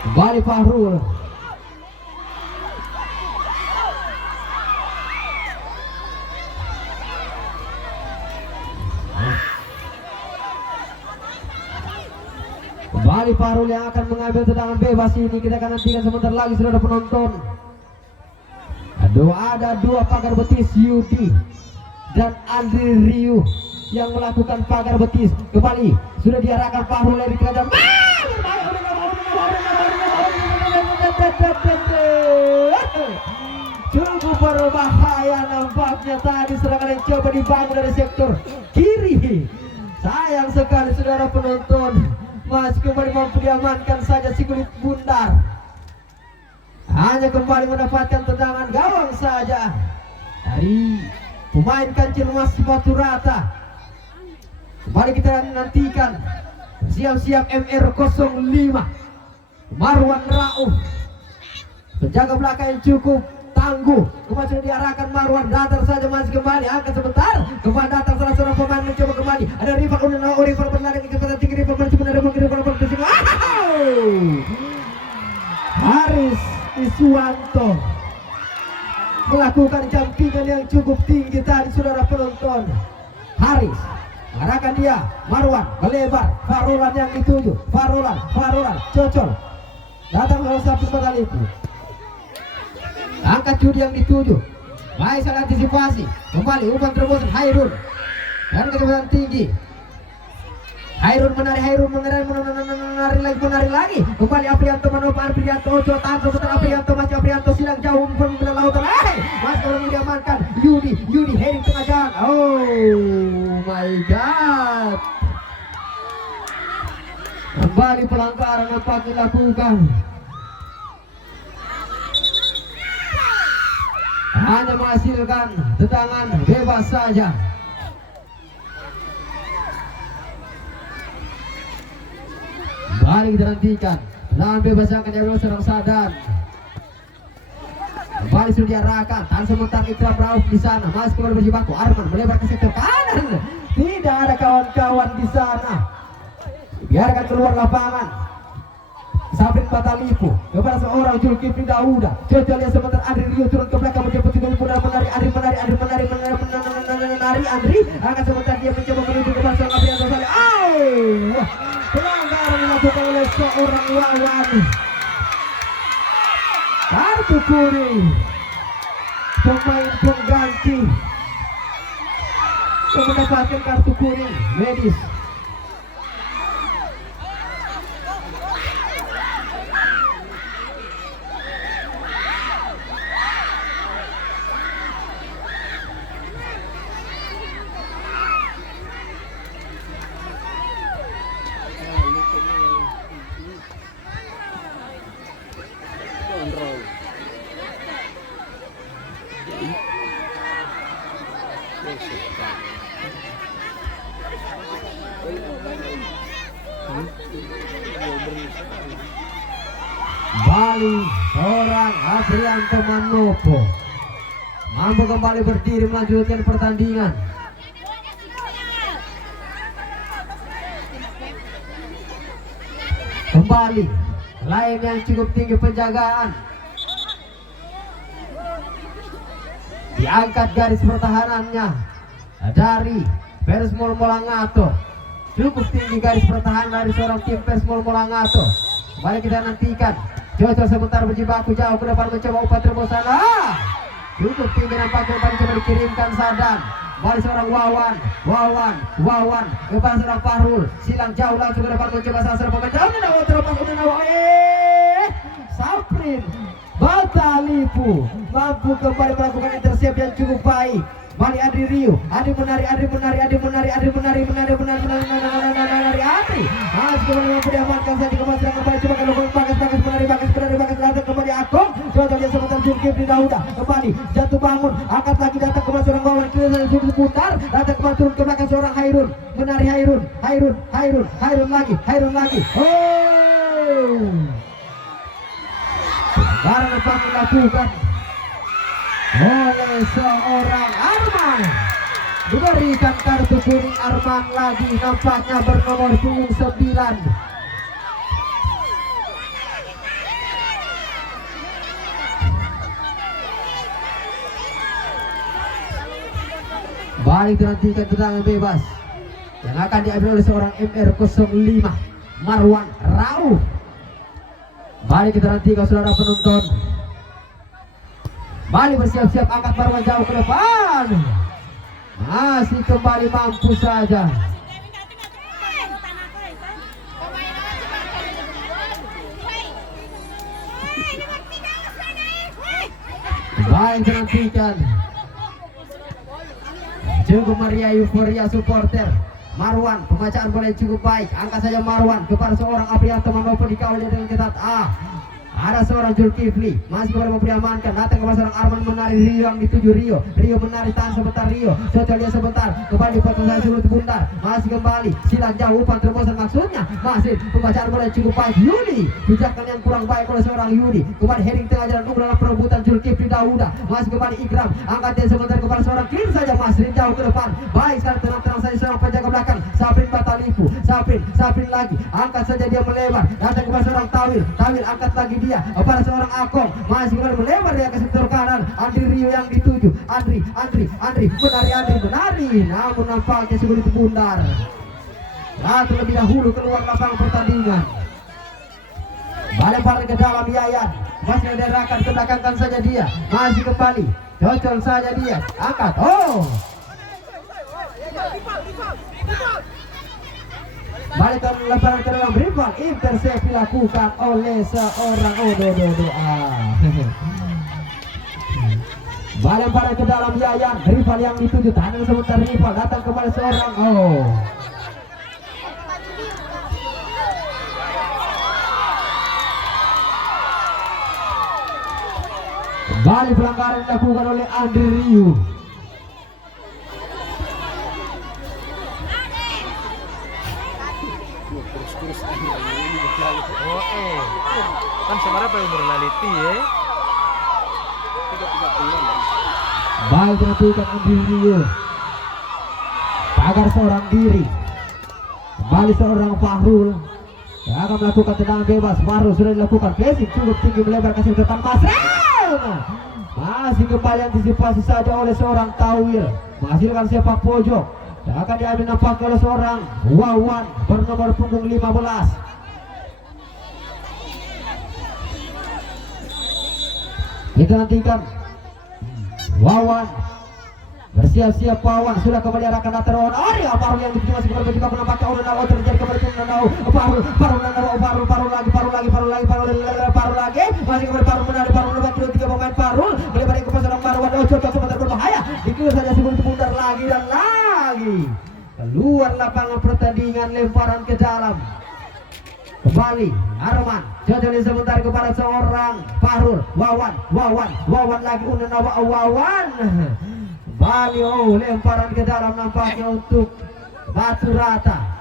Kembali Fahrul. Kembali Fahrul yang akan mengambil tendangan bebas ini. Kita akan nantikan sebentar lagi saudara penonton. Ada 2 pagar betis, Yudi dan Andri Riu yang melakukan pagar betis. Kembali sudah diarahkan Fahrul dari kerajaan. Cukup berbahaya nampaknya tadi serangan yang coba dibangun dari sektor kiri. Sayang sekali saudara penonton, masih kembali mampu diamankan saja si kulit bundar. Hanya kembali mendapatkan tendangan gawang saja dari pemain Kancil Mas Batu Rata. Kembali kita nantikan siap-siap MR05 Marwan Rauf, penjaga belakang yang cukup tangguh. Kembali sudah diarahkan Marwan, datang saja masih kembali, angkat sebentar. Kembali datang salah seorang pemain mencoba kembali. Ada Rival berlari kecepatan tinggi, Rival masih benar mungkin Rival bersih. Haris Iswanto melakukan jumpingan yang cukup tinggi tadi saudara penonton. Haris arahkan dia, Marwan melebar, Farulan yang dituju, Farulan cocol. Datang oleh satu kali itu. Angkat judi yang dituju. Baik salah antisipasi. Kembali umpan terobosan Hairun. Dan kecepatan tinggi. Hairun menari lagi. Kembali Aprianto menopang Aprianto, tahan sebentar Aprianto, masih Aprianto silang jauh umpan lautan. Masih orang diamankan. Yudi heading tengah jalan. Oh my god. Kembali pelanggaran dapat dilakukan. Hanya menghasilkan tendangan bebas saja. Mari kita nantikan tendangan bebas yang akan diambil serang Sadan. Kembali sudah diarahkan, tahan sementara Ikram Rauf di sana, masih kembali berjibaku. Arman melebar ke sektor kanan. Tidak ada kawan-kawan di sana. Biarkan keluar lapangan. Sabrin Batalipu kepada seorang Zulkifli Dauda. Cocol yang sebentar Andri Rio turun ke belakang menjemput itu menari Andri. Akan sebentar dia mencoba menuju ke pasang Aprianto Saleh. Pelanggaran dilakukan oleh seorang lawan. Kartu kuning. Pemain pengganti yang mendapatkan kartu kuning medis. Bali seorang Aprianto Manopo mampu kembali berdiri melanjutkan pertandingan. Kembali lain yang cukup tinggi penjagaan. Diangkat garis pertahanannya dari Persmol Molangato. Cukup tinggi garis pertahanan dari seorang tim Persmol Molangato. Kembali kita nantikan. Jojo sebentar berjibaku jauh ke depan mencoba umpan terobosan. Cukup tinggi nampaknya umpan coba dikirimkan Sadan. Kembali seorang Wawan kepada seorang Fahrul. Silang jauh langsung ke depan mencoba sasaran pemain. Jauh terlepas Saprin Batalipu mampu kembali melakukan intercept yang cukup baik. Balik Adri Rio, Adri menari, Adri. Masih kembali mampu diamankan saja kembali serangan balik. Coba kalau Bagas datang kembali Akong. Coba dia sebentar Zulkifli Dauda kembali jatuh bangun, angkat lagi datang kembali seorang Wawan kiri saja sudah putar, datang kembali turun ke belakang seorang Hairun. Menari Hairun lagi. Barang depan dilakukan oleh seorang Arman. Diberikan kartu kuning Arman lagi, nampaknya bernomor punggung 9. Balik dinantikan tendangan bebas yang akan diambil oleh seorang MR05 Marwan Rauf. Balik kita nantikan saudara penonton. Bali bersiap-siap angkat barang jauh ke depan. Masih kembali mampu saja. Baik dinantikan. Cukup Maria euforia supporter. Marwan, pembacaan bola cukup baik. Angkat saja Marwan kepada seorang Aprianto Manopo dikawal dengan ketat. Ada seorang Zulkifli masih kembali memperdiamankan, datang kepada seorang Arman menari Rio yang dituju Rio menari tahan sebentar Rio, cocok dia sebentar kembali pertengahan sebelum bundar, masih kembali silang jauh umpan terobosan maksudnya, masih pembacaan bola cukup baik Yudi, pijakan yang kurang baik oleh seorang Yudi, kembali heading tengah jalan dalam perebutan Zulkifli Dauda, masih kembali Ikram, angkat dia sebentar kepada seorang kiri saja, masih jauh ke depan, baik sekarang tenang-tenang saja seorang penjaga belakang, Saprin Batalipu, Saprin lagi, angkat saja dia melebar, datang kepada seorang Tawil angkat lagi dia kepada seorang Akong, masih kembali melebar dia ke sektor kanan. Andri Rio yang dituju, Andri menari, namun nampaknya sulit bundar. Lalu lebih dahulu keluar lapangan pertandingan. Balik ke dalam Yayan, masih diarahkan ke belakangkan saja dia, masih kembali, cocok saja dia, angkat, balikan lebaran ke dalam rival, intercept dilakukan oleh seorang balik ke dalam Yayan, rival yang dituju, tahan sebentar rival, datang kepada seorang balik pelanggaran dilakukan oleh Andri Rio. Kan sebenarnya paling berlaliti ya. Baik dilakukan Andri Rio. Pagar seorang diri. Kembali seorang Fahrul yang akan melakukan tendangan bebas. Fahrul sudah dilakukan casing cukup tinggi melebar kasih ke depan masih kembali antisipasi saja oleh seorang Tawil, menghasilkan sepak pojok yang akan diambil nampaknya oleh seorang Wawan bernomor punggung 15. Kita nantikan Wawan bersiap-siap. Wawan sudah kembali arahkan datar Wawan. Fahrul yang dituju masih kembali berjibaku nampaknya terjadi kembali Fahrul lagi masih kembali Fahrul menari, Fahrul lebat 3 pemain Fahrul melebar ke pasar Marwan. Cocok sebentar berbahaya, dikira saja sebelum sebentar lagi dan lagi keluar lapangan pertandingan, lemparan ke dalam. Kembali Arman, cocok sebentar kepada seorang Fahrul. Wawan lagi Wawan kembali lemparan ke dalam nampaknya untuk Batu Rata.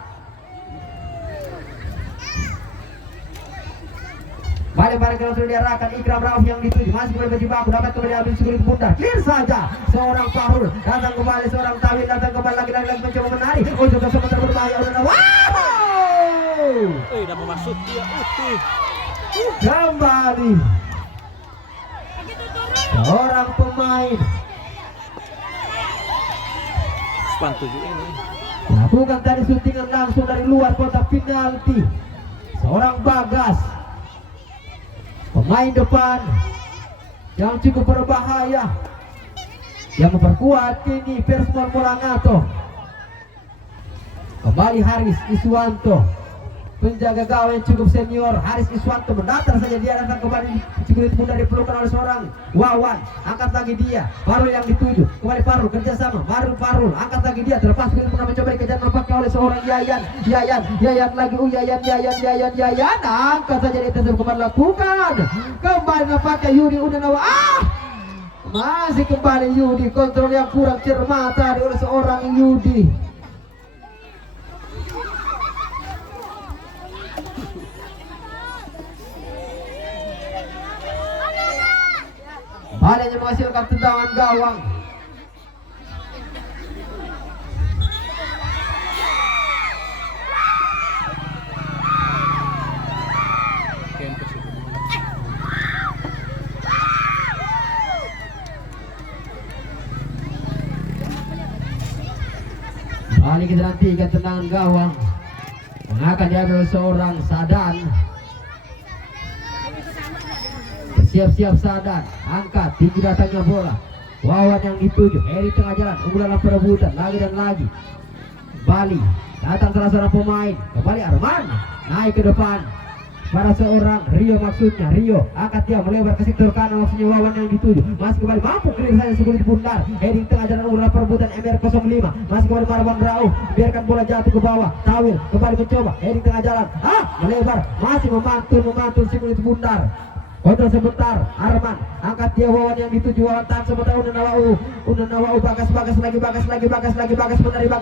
Balik langsung diarahkan Ikram Rauf yang dituju, masih kembali berjibaku, dapat kembali ambil sulit bundar, clear saja seorang Fahrul, datang kembali seorang Tawil, datang kembali lagi mencoba menari, coba sebentar berbahaya. Udah mau masuk dia Uti. Kembali seorang pemain Span 7 ini. lakukan tadi syutingan langsung dari luar kotak penalti. Seorang Bagas, pemain depan yang cukup berbahaya, yang memperkuat kini Persmol Molangato. Kembali Haris Iswanto, penjaga gawang yang cukup senior. Haris Iswanto mendatar saja, dia akan kembali cukup pun dari pelukan oleh seorang Wawan. Angkat lagi dia, Farul yang dituju, kembali Farul kerjasama, Farul angkat lagi dia, terlepas begitu pernah mencoba dikejar nampaknya oleh seorang Yayan lagi, Yayan, angkat saja di atas kembali lakukan, kembali nampaknya Yudi Unanawa, masih kembali Yudi, kontrol yang kurang cermat tadi oleh seorang Yudi. Baliknya menghasilkan tendangan gawang. Balik kita nantikan tendangan gawang yang akan diambil oleh seorang Sadan. Siap-siap Sadan, angkat tinggi datangnya bola. Wawan yang dituju, Eri tengah jalan, unggulan perebutan lagi dan lagi. Bali datang salah seorang pemain, kembali Arman naik ke depan. Para seorang Rio maksudnya, Rio angkat dia melebar ke sektor kanan, maksudnya Wawan yang dituju, masih kembali mampu clear saja sebuah bundar. Eri tengah jalan, unggulan perebutan MR05, masih kembali Marwan Rauf, biarkan bola jatuh ke bawah. Tawil kembali mencoba, Eri tengah jalan, melebar, masih memantul sebuah bundar. Kontrol sebentar, Arman angkat dia, Wawan yang dituju, Wawan tahan sebentar, Unanawau, Bagas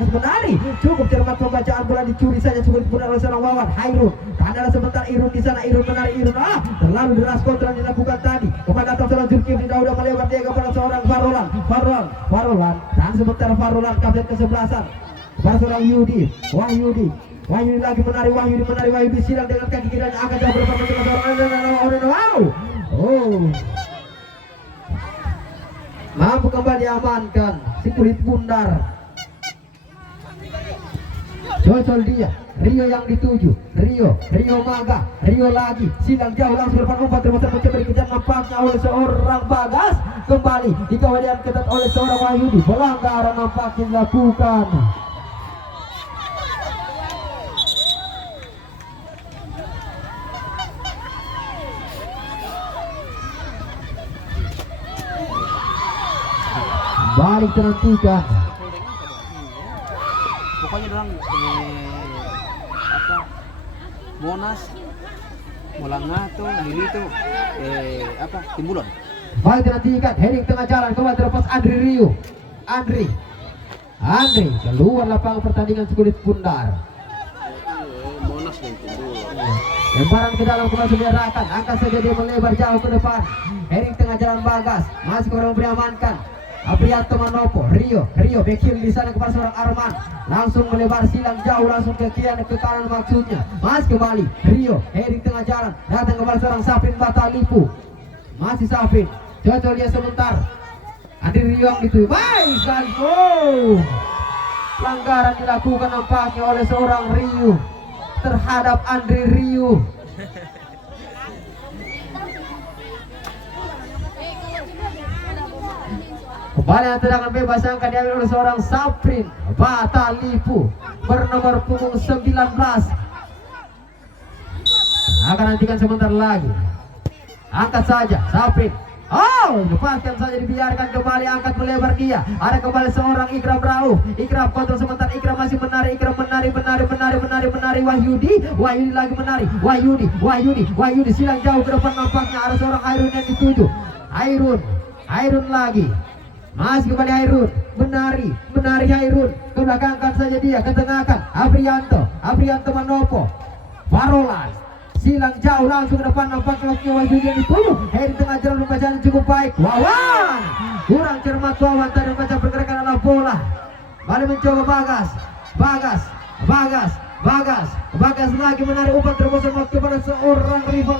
menari, cukup cermat pembacaan bola, dicuri saja sulit benar oleh seorang Wawan. Hairun adalah sebentar, Irun di sana, Irun menari, terlalu deras kontrol yang dilakukan tadi. Kepada datang seorang Zulkifli, udah melebar dia kepada seorang Farolan, dan sebentar Farolan kapten kesebelasan kepada seorang Wahyudi lagi menari, Wahyudi silang dengan kaki kiranya akan jauh berapa mencegah seorang mampu kembali diamankan si kulit bundar. Cocol dia, Rio yang dituju, Rio Maga, Rio lagi, silang jauh langsung depan umpan, terus mencoba dikejar nampaknya oleh seorang Bagas, kembali dikawalian ketat oleh seorang Wahyudi, pelanggaran nampaknya dilakukan. Balik tentukan. Pokoknya orang Monas, Molangato, Lilito, Timbulon. Balik tentukan, heading tengah jalan, kembali terlepas Andri Rio. Andri keluar lapangan pertandingan sekulit bundar. Monas dan Timbulon. Lemparan ke dalam kembali diarahkan, angkat saja dia melebar jauh ke depan. Heading tengah jalan Bagas, masih kurang beramankan. Aprianto Manopo, Rio bekil di sana kepada seorang Arman, langsung melebar silang jauh langsung ke kiri ke kanan maksudnya. Mas kembali Rio, heading tengah jalan, datang kepada seorang Safin Batalipu, masih Safin, cocok dia sebentar. Andri Rio yang itu baik sekali. Pelanggaran dilakukan nampaknya oleh seorang Rio terhadap Andri Rio. Kembali yang tendangan bebas yang akan diambil oleh seorang Saprin Batalipu bernomor punggung 19. Akan nantikan sebentar lagi. Angkat saja Saprin. Lepaskan saja, dibiarkan kembali, angkat melebar dia. Ada kembali seorang Ikram Rauf. Ikram kontrol sebentar, Ikram masih menari, Ikram menari. Wahyudi lagi menari. Wahyudi silang jauh ke depan, nampaknya ada seorang Hairun yang dituju. Hairun lagi. Masih kembali Hairun, menari Hairun, ke belakangkan saja dia, ketengahkan Aprianto Manopo, Farolan, silang jauh langsung ke depan, nampaknya Wahyudi yang dituju. Di tengah jalan pembacaan cukup baik. Wawan kurang cermat, Wawan tadi membaca pergerakan anak bola. Balik mencoba Bagas Bagas lagi menarik umpan terobosan kepada seorang rival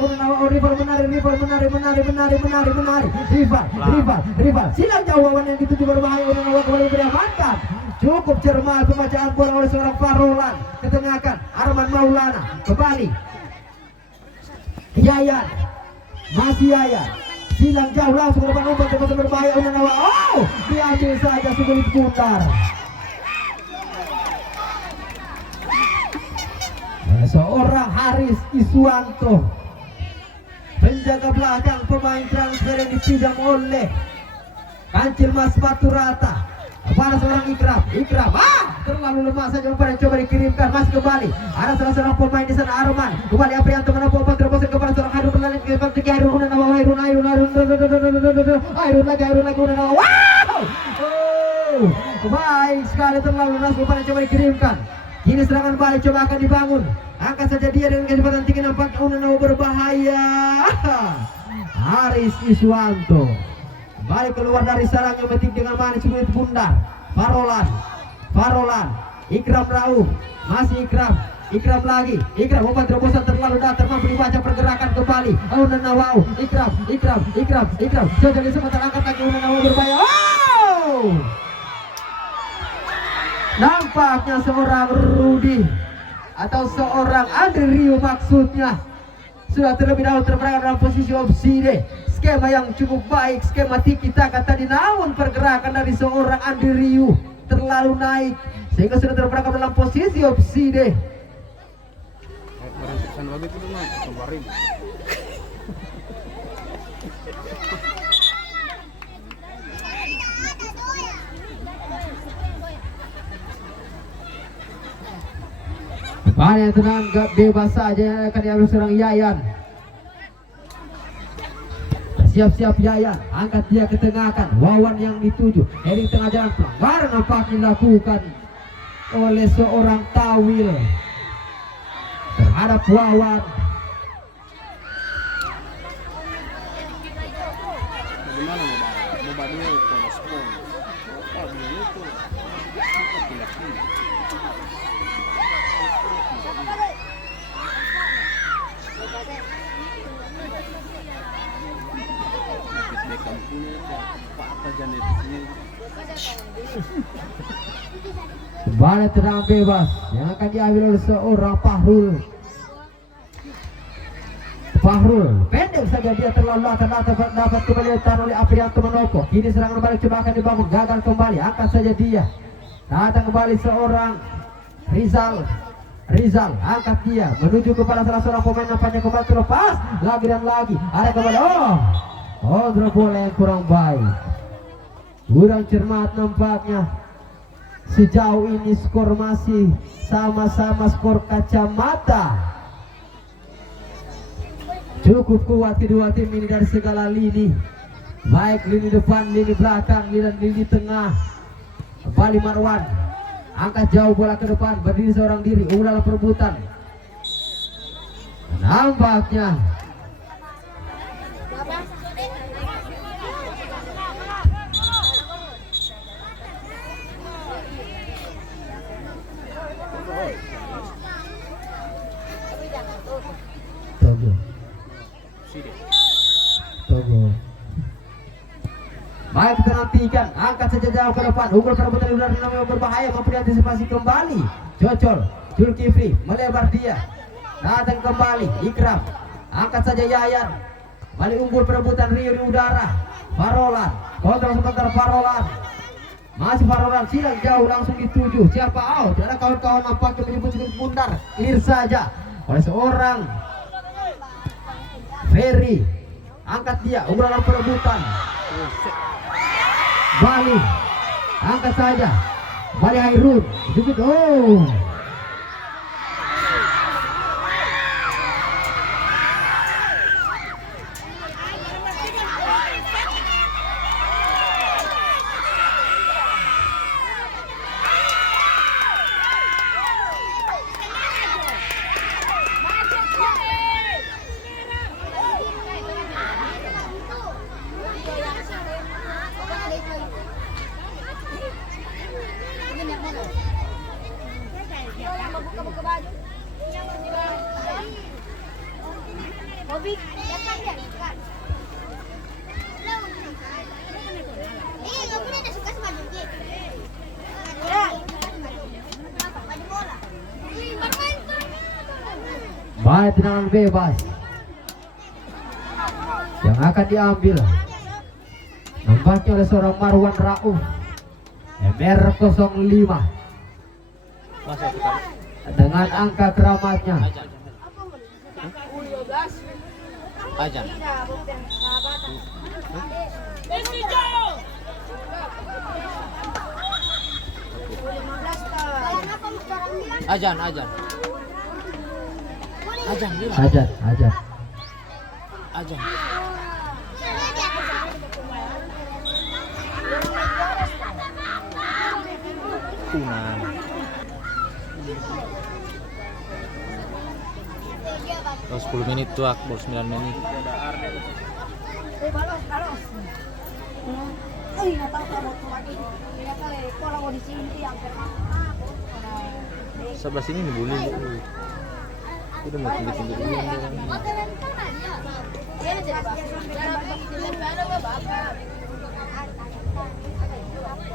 rival silang jauhan yang dituju berbahaya. Unawa kembali diamankan. Cukup cermat pembacaan bola oleh seorang Farolan, ketengahkan Arman Maulana kembali Yayan, masih Yayan, silang jauh langsung ke depan umpan terobosan berbahaya. Unawa diambil saja sulit putar. Seorang Haris Iswanto, penjaga belakang pemain transfer yang dipinjam oleh Kancil Mas Baturata kepada seorang Ikram terlalu lemah saja umpan yang coba dikirimkan. Masih kembali ada salah seorang pemain di sana, Arman kembali Aprianto menempuh umpan terobosan kepada seorang Hairun berlari ke Hairun lagi Unawa. Baik sekali, terlalu lunas umpan yang coba dikirimkan. Kini serangan balik coba akan dibangun. Angkat saja dia dengan kecepatan tinggi, nampaknya Unawa berbahaya. Haris Iswanto balik keluar dari sarang yang penting dengan manis kulit bundar. Farolan Ikram Rauf, masih Ikram lagi. Ikram umpan terobosan terlalu datar, mampu dibaca pergerakan kembali. Unawa Ikram jadi sempat angkat lagi. Unawa berbahaya. Nampaknya seorang Rudi atau seorang Andre Rio maksudnya sudah terlebih dahulu terperangkap dalam posisi offside. Skema yang cukup baik, skema tiki taka tadi, namun pergerakan dari seorang Andre Rio terlalu naik sehingga sudah terperangkap dalam posisi offside. Banyak tenang, bebas saja akan diambil seorang Yayan. Siap-siap Yayan, angkat dia ke tengah kan. Wawan yang dituju, heading tengah jalan, pelanggaran nampaknya dilakukan oleh seorang Tawil terhadap Wawan. Balik tenang bebas yang akan diambil oleh seorang Fahrul. Pendek saja dia, terlalu dapat kembali ditahan oleh Aprianto Manopo. Kini serangan balik coba akan dibangun, gagal kembali. Angkat saja dia, datang kembali seorang Rizal angkat dia menuju kepada salah seorang pemain, nampaknya kembali terlepas lagi dan lagi. Ada kembali kontrol bola yang kurang baik, kurang cermat nampaknya. Sejauh ini skor masih sama-sama skor kacamata. Cukup kuat kedua tim ini dari segala lini, baik lini depan, lini belakang, dan lini tengah. Kembali Marwan, angkat jauh bola ke depan, berdiri seorang diri, dalam perebutan. Nampaknya Togo. Baik, kita nantikan, angkat saja jauh ke depan, unggul perebutan di udara namanya berbahaya, mampu diantisipasi kembali. Cocol, Zulkifli melebar dia, datang kembali Ikram, angkat saja Yayan, balik unggul perebutan Rio di udara. Farolan, kontrol sebentar Farolan, masih Farolan, silang jauh langsung dituju. Siapa? Ada kawan-kawan nampaknya menyebut bundar, clear saja oleh seorang Ferry. Angkat dia, unggul dalam perebutan. Balik, angkat saja. Balik Hairun, jepit. Baik, tendangan bebas yang akan diambil nampaknya oleh seorang Marwan Rauf MR05 Masuk kita. dengan angka keramatnya. Ajan. Ajan, ajan. Ajan, bilang. Ajan. Ajan. Kunan. Oh, 10 menit tuh, baru 9 menit. Sebelah sini nih boleh. Udah mau tinggi-tinggi dulu.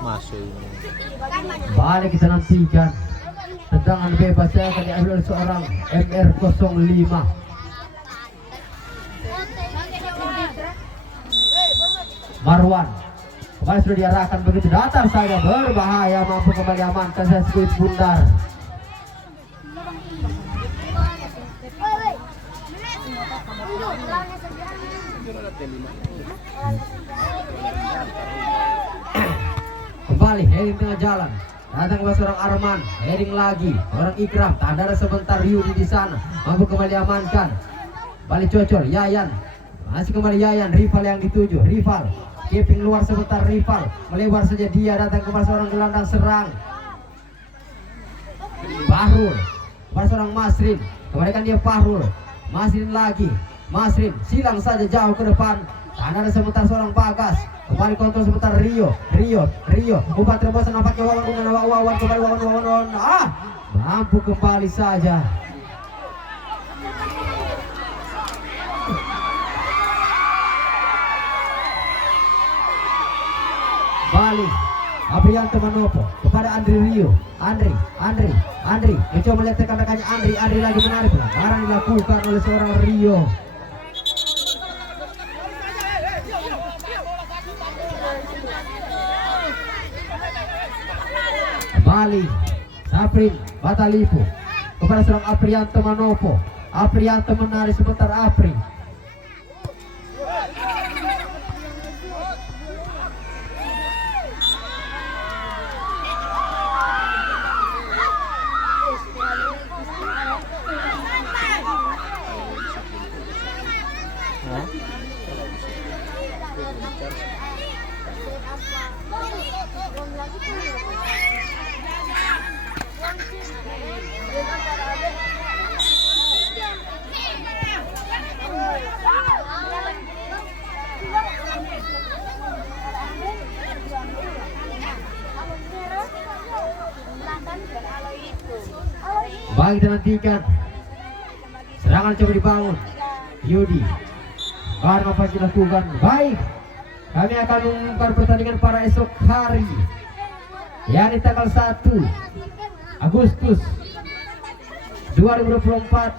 Masuk ini. Balik kita nantikan tendangan bebas yang akan diambil oleh seorang MR05. Marwan kembali sudah diarahkan begitu datar saja, berbahaya, mampu kembali amankan saya skuit bundar. Kembali heading tengah jalan, datang ke seorang Arman, heading lagi orang Ikram, tak ada sebentar Yudi di sana, mampu kembali amankan. Balik cocol Yayan, masih kembali Yayan, rival yang dituju, rival keeping luar sebentar, rival melebar saja dia, datang kepada seorang gelandang serang Fahrul, kepada seorang Masrin, kembalikan dia Fahrul, Masrin lagi, Masrin silang saja jauh ke depan, ada sebentar seorang Bagas, kembali kontrol sebentar Rio, umpan terobosan nampaknya Wawan kembali Wawan, mampu kembali saja. Balik Aprianto Manopo kepada Andri mencoba melihat rekan-rekannya. Andri lagi menarik, pelanggaran dilakukan oleh seorang Rio. Kembali Saprin Batalipu kepada seorang Aprianto Manopo. Aprianto menarik sebentar Apri. Baik, kita nantikan serangan coba dibangun Yudi, karena apa dilakukan. Baik, kami akan mengumumkan pertandingan pada esok hari, yakni tanggal 1 Agustus 2024.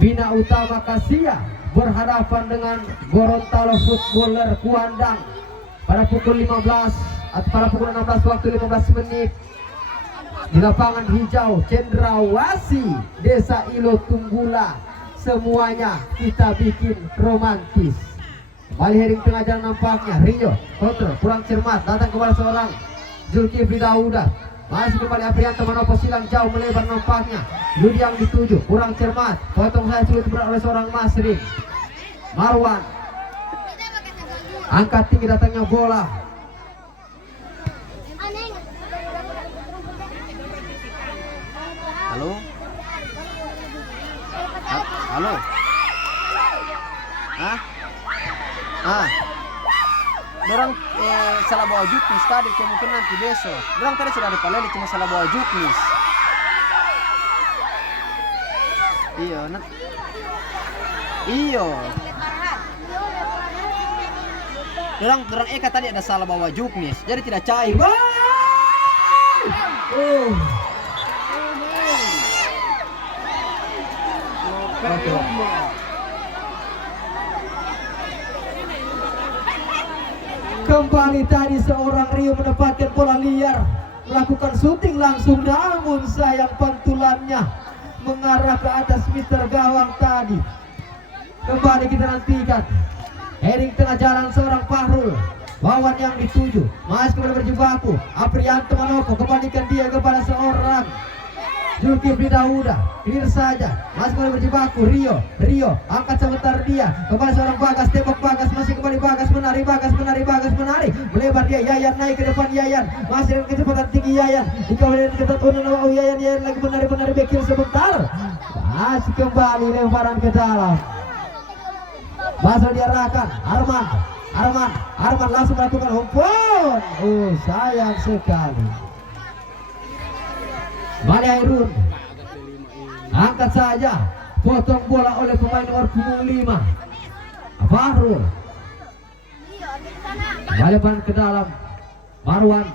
Bina Utama Kasia berhadapan dengan Gorontalo Footballer Kuandang pada pukul 15 atau pada pukul 16 waktu 15 menit di lapangan hijau Cendrawasih Desa Ilo Tunggula. Semuanya kita bikin romantis. Kembali heading tengah jalan nampaknya Rio kontrol kurang cermat, datang kepada seorang Zulkifli Dauda, masih kembali Aprianto Manopo, silang jauh melebar nampaknya. Yudi yang dituju kurang cermat, potong saya sulit berat oleh seorang Masrin. Marwan angkat tinggi, datangnya bola. Halo. Dorang salah bawa jutnis tadi, kemungkinan nanti besok. Dorang tadi sudah ada palele, cuma salah bawa jutnis. Iya, nak. Iya. Dorang Eka tadi ada salah bawa juknis, jadi tidak cair. Kembali tadi seorang Rio mendapatkan bola liar, melakukan syuting langsung, namun sayang pantulannya mengarah ke atas Mister Gawang tadi. Kembali kita nantikan heading tengah jalan seorang Fahrul, lawan yang dituju masih kembali berjibaku. Aprianto Manopo kembalikan dia kepada seorang Zulkifli Dauda, clear saja, masih kembali berjibaku. Rio angkat sebentar dia kepada seorang Bagas, tembak Bagas, masih kembali Bagas, menari Bagas, menari, melebar dia. Yayan naik ke depan, Yayan masih dengan kecepatan tinggi, Yayan dikawalin ketat Yayan lagi menari bekil sebentar, masih kembali lemparan ke dalam. Masuk diarahkan Arman langsung melakukan umpan. Sayang sekali. Balik Hairun, angkat saja, potong bola oleh pemain nomor punggung 5 Fahrul. Balik ke dalam Marwan,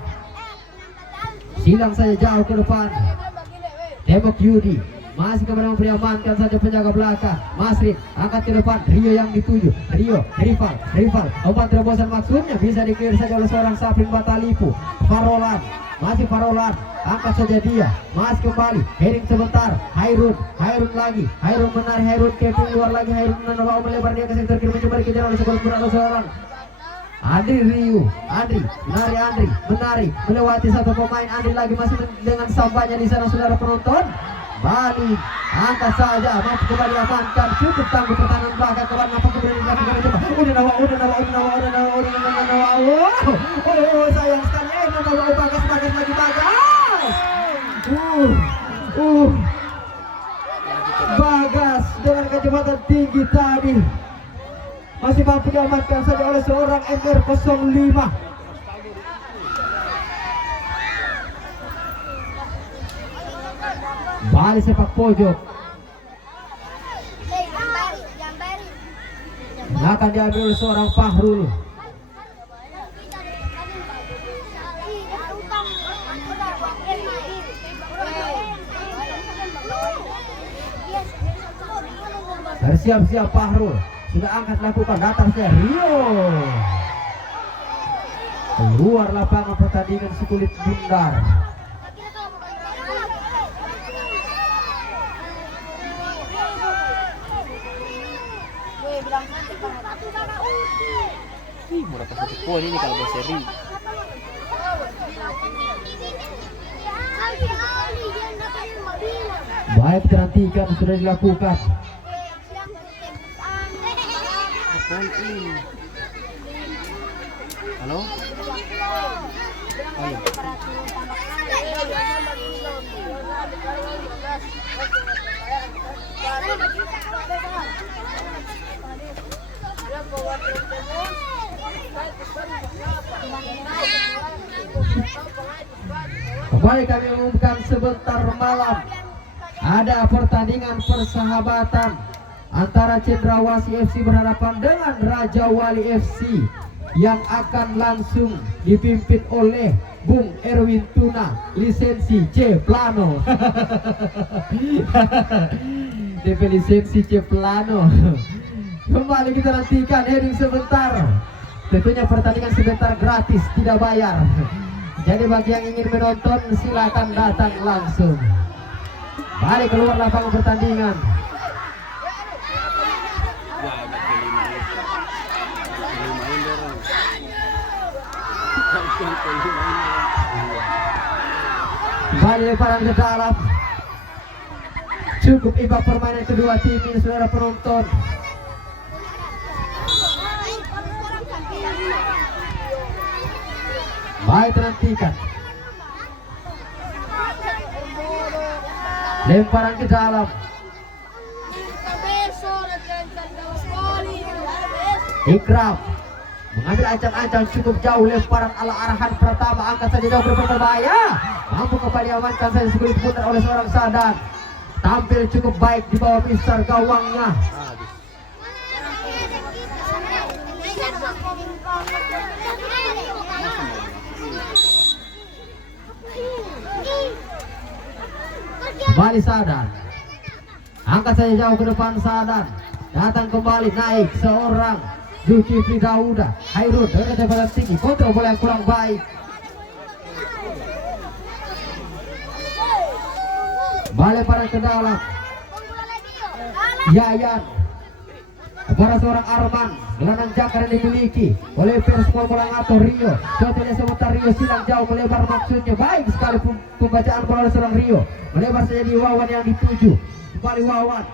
silang saja jauh ke depan. Tembok Yudi, masih kepada memberi amankan saja penjaga belakang. Masrid angkat ke depan, Rio yang dituju. Rival obat terobosan maksudnya bisa dikira saja oleh seorang Sapin Batalipu. Farolan angkat saja dia, masih kembali heading sebentar. Hairun lagi, Hairun menarik, Hairun keping luar lagi, Hairun menawar melebar dia ke sektor kiri, mencoba dikejar oleh seorang Andri menari melewati satu pemain. Andri lagi masih dengan sampahnya di sana, saudara penonton. Balik, angkat saja, mampu kembali amankan, cukup tangguh pertahanan belakang. Kawan apa kemudian dilakukan coba. Udah nawa. Sayang sekali. Bagas lagi Bagas dengan kecepatan tinggi tadi masih mampu diamankan saja oleh seorang MR05. Balik sepak pojok akan diambil oleh seorang Fahrul. Bersiap-siap Fahrul, sudah angkat lakukan, datang saya Rio. Keluar lapangan pertandingan sekulit bundar. Mau dapat 1 poin ini kalau berseri. Baik, perhatikan sudah dilakukan. Halo? Oh, iya. Kembali kami umumkan sebentar malam ada pertandingan persahabatan antara Cendrawasih FC berhadapan dengan Raja Wali FC yang akan langsung dipimpin oleh Bung Erwin Tuna, lisensi C Plano. DP lisensi C Plano. Kembali kita nantikan heading sebentar. Tentunya pertandingan sebentar gratis, tidak bayar. Jadi bagi yang ingin menonton silakan datang langsung. Balik keluar lapangan pertandingan. Balik lemparan ke dalam. Cukup imbang permainan kedua tim ini, saudara penonton. Baik, nantikan. Lemparan ke dalam. Ikram mengambil ancang-ancang cukup jauh, lemparan ala arahan pertama, angkat saja jauh berbahaya. Mampu kembali amankan saja sekulit putar oleh seorang Sadan. tampil cukup baik di bawah mister gawangnya. Habis. Kembali Sadan, angkat saja jauh ke depan Sadan, datang kembali naik seorang Zulkifli Dauda. Hairun dengan kecepatan tinggi, kontrol bola yang kurang baik. Balik pada ke dalam, Yayan kepada seorang Arman, gelandang jangkar yang dimiliki oleh Perspol bola atau Rio. Contohnya sebentar Rio silang jauh melebar, maksudnya baik sekali pembacaan bola oleh seorang Rio, melebar saja di Wawan yang dituju. Kembali Wawan.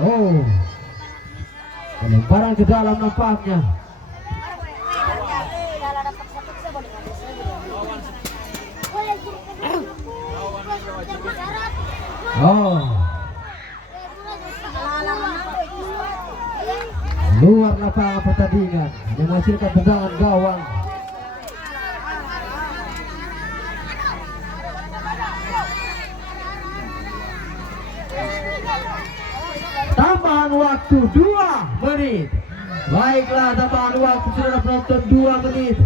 Oh, pelemparan ke dalam nampaknya. Oh, luar lapangan pertandingan yang menghasilkan tendangan gawang. Tambahan waktu 2 menit. Baiklah, tambahan waktu sudah penonton 2 menit.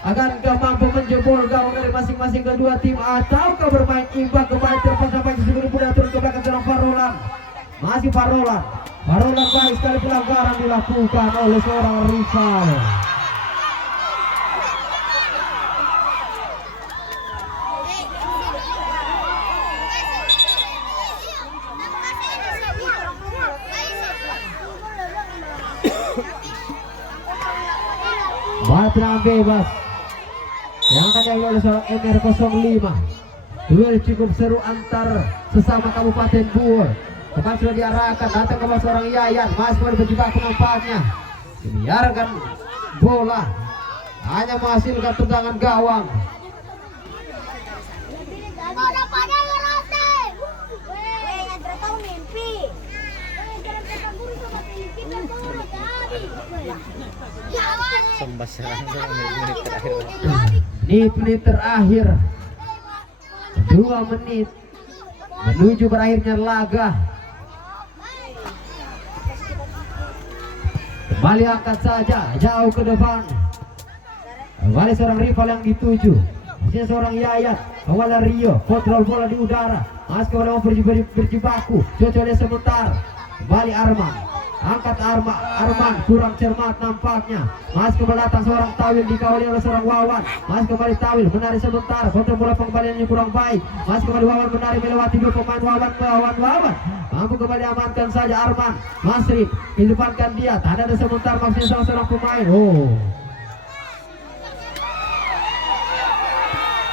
Akankah mampu menjebol gawang dari masing-masing kedua tim ataukah bermain imbang? Kembali terlepas sampai sebelum sudah turun ke belakang seorang Farolan. Masih Farolan baik sekali, pelanggaran dilakukan oleh seorang rival. Tendangan bebas yang akan diambil oleh seorang MR05. Duel cukup seru antar sesama Kabupaten Buor. Teman sudah diarahkan, datang ke bawah seorang Yayan, masih berjibaku nampaknya. Dibiarkan bola hanya menghasilkan tendangan gawang. Pembasaran menit terakhir. Menit terakhir 2 menit menuju berakhirnya laga. Kembali angkat saja jauh ke depan. Kembali seorang rival yang dituju. Masih seorang Yayan, awal Rio, kontrol bola di udara. Mas kepada berjibaku, cocoknya sebentar. Kembali Arman, angkat Arman kurang cermat nampaknya. Mas kembali datang seorang Tawil dikawali oleh seorang Wawan. Mas kembali Tawil menarik sebentar, kontrol bola pengembaliannya kurang baik. Mas kembali Wawan menarik melewati 2 pemain Wawan. Mampu kembali amankan saja Arman. Masri kehidupankan dia, tak ada sebentar maksudnya salah seorang pemain. Oh,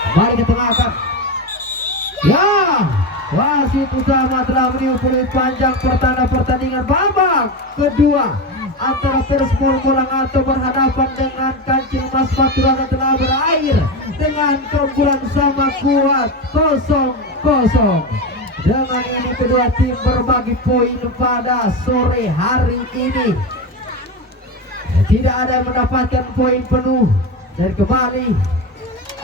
kembali ke tengah kan. Ya, wasit utama telah meniup peluit panjang pertanda pertandingan babak kedua antara Perspol Bolangato berhadapan dengan Kancil Mas Faturana telah berakhir dengan keunggulan sama kuat 0-0. Dengan ini kedua tim berbagi poin pada sore hari ini. Tidak ada yang mendapatkan poin penuh. Dan kembali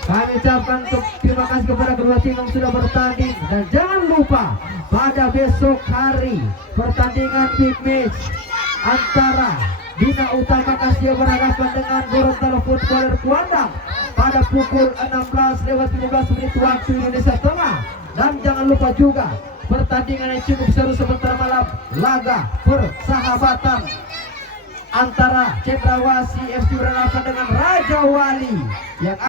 kami ucapkan terima kasih kepada kedua tim yang sudah bertanding. Dan jangan lupa pada besok hari pertandingan big match antara Bina Utama Kasih berhadapan dengan Gorontalo Footballer Kuandang pada pukul 16:15 waktu Indonesia Tengah. Dan jangan lupa juga pertandingan yang cukup seru sebentar malam, laga persahabatan antara Cendrawasih FC berhadapan dengan Raja Wali yang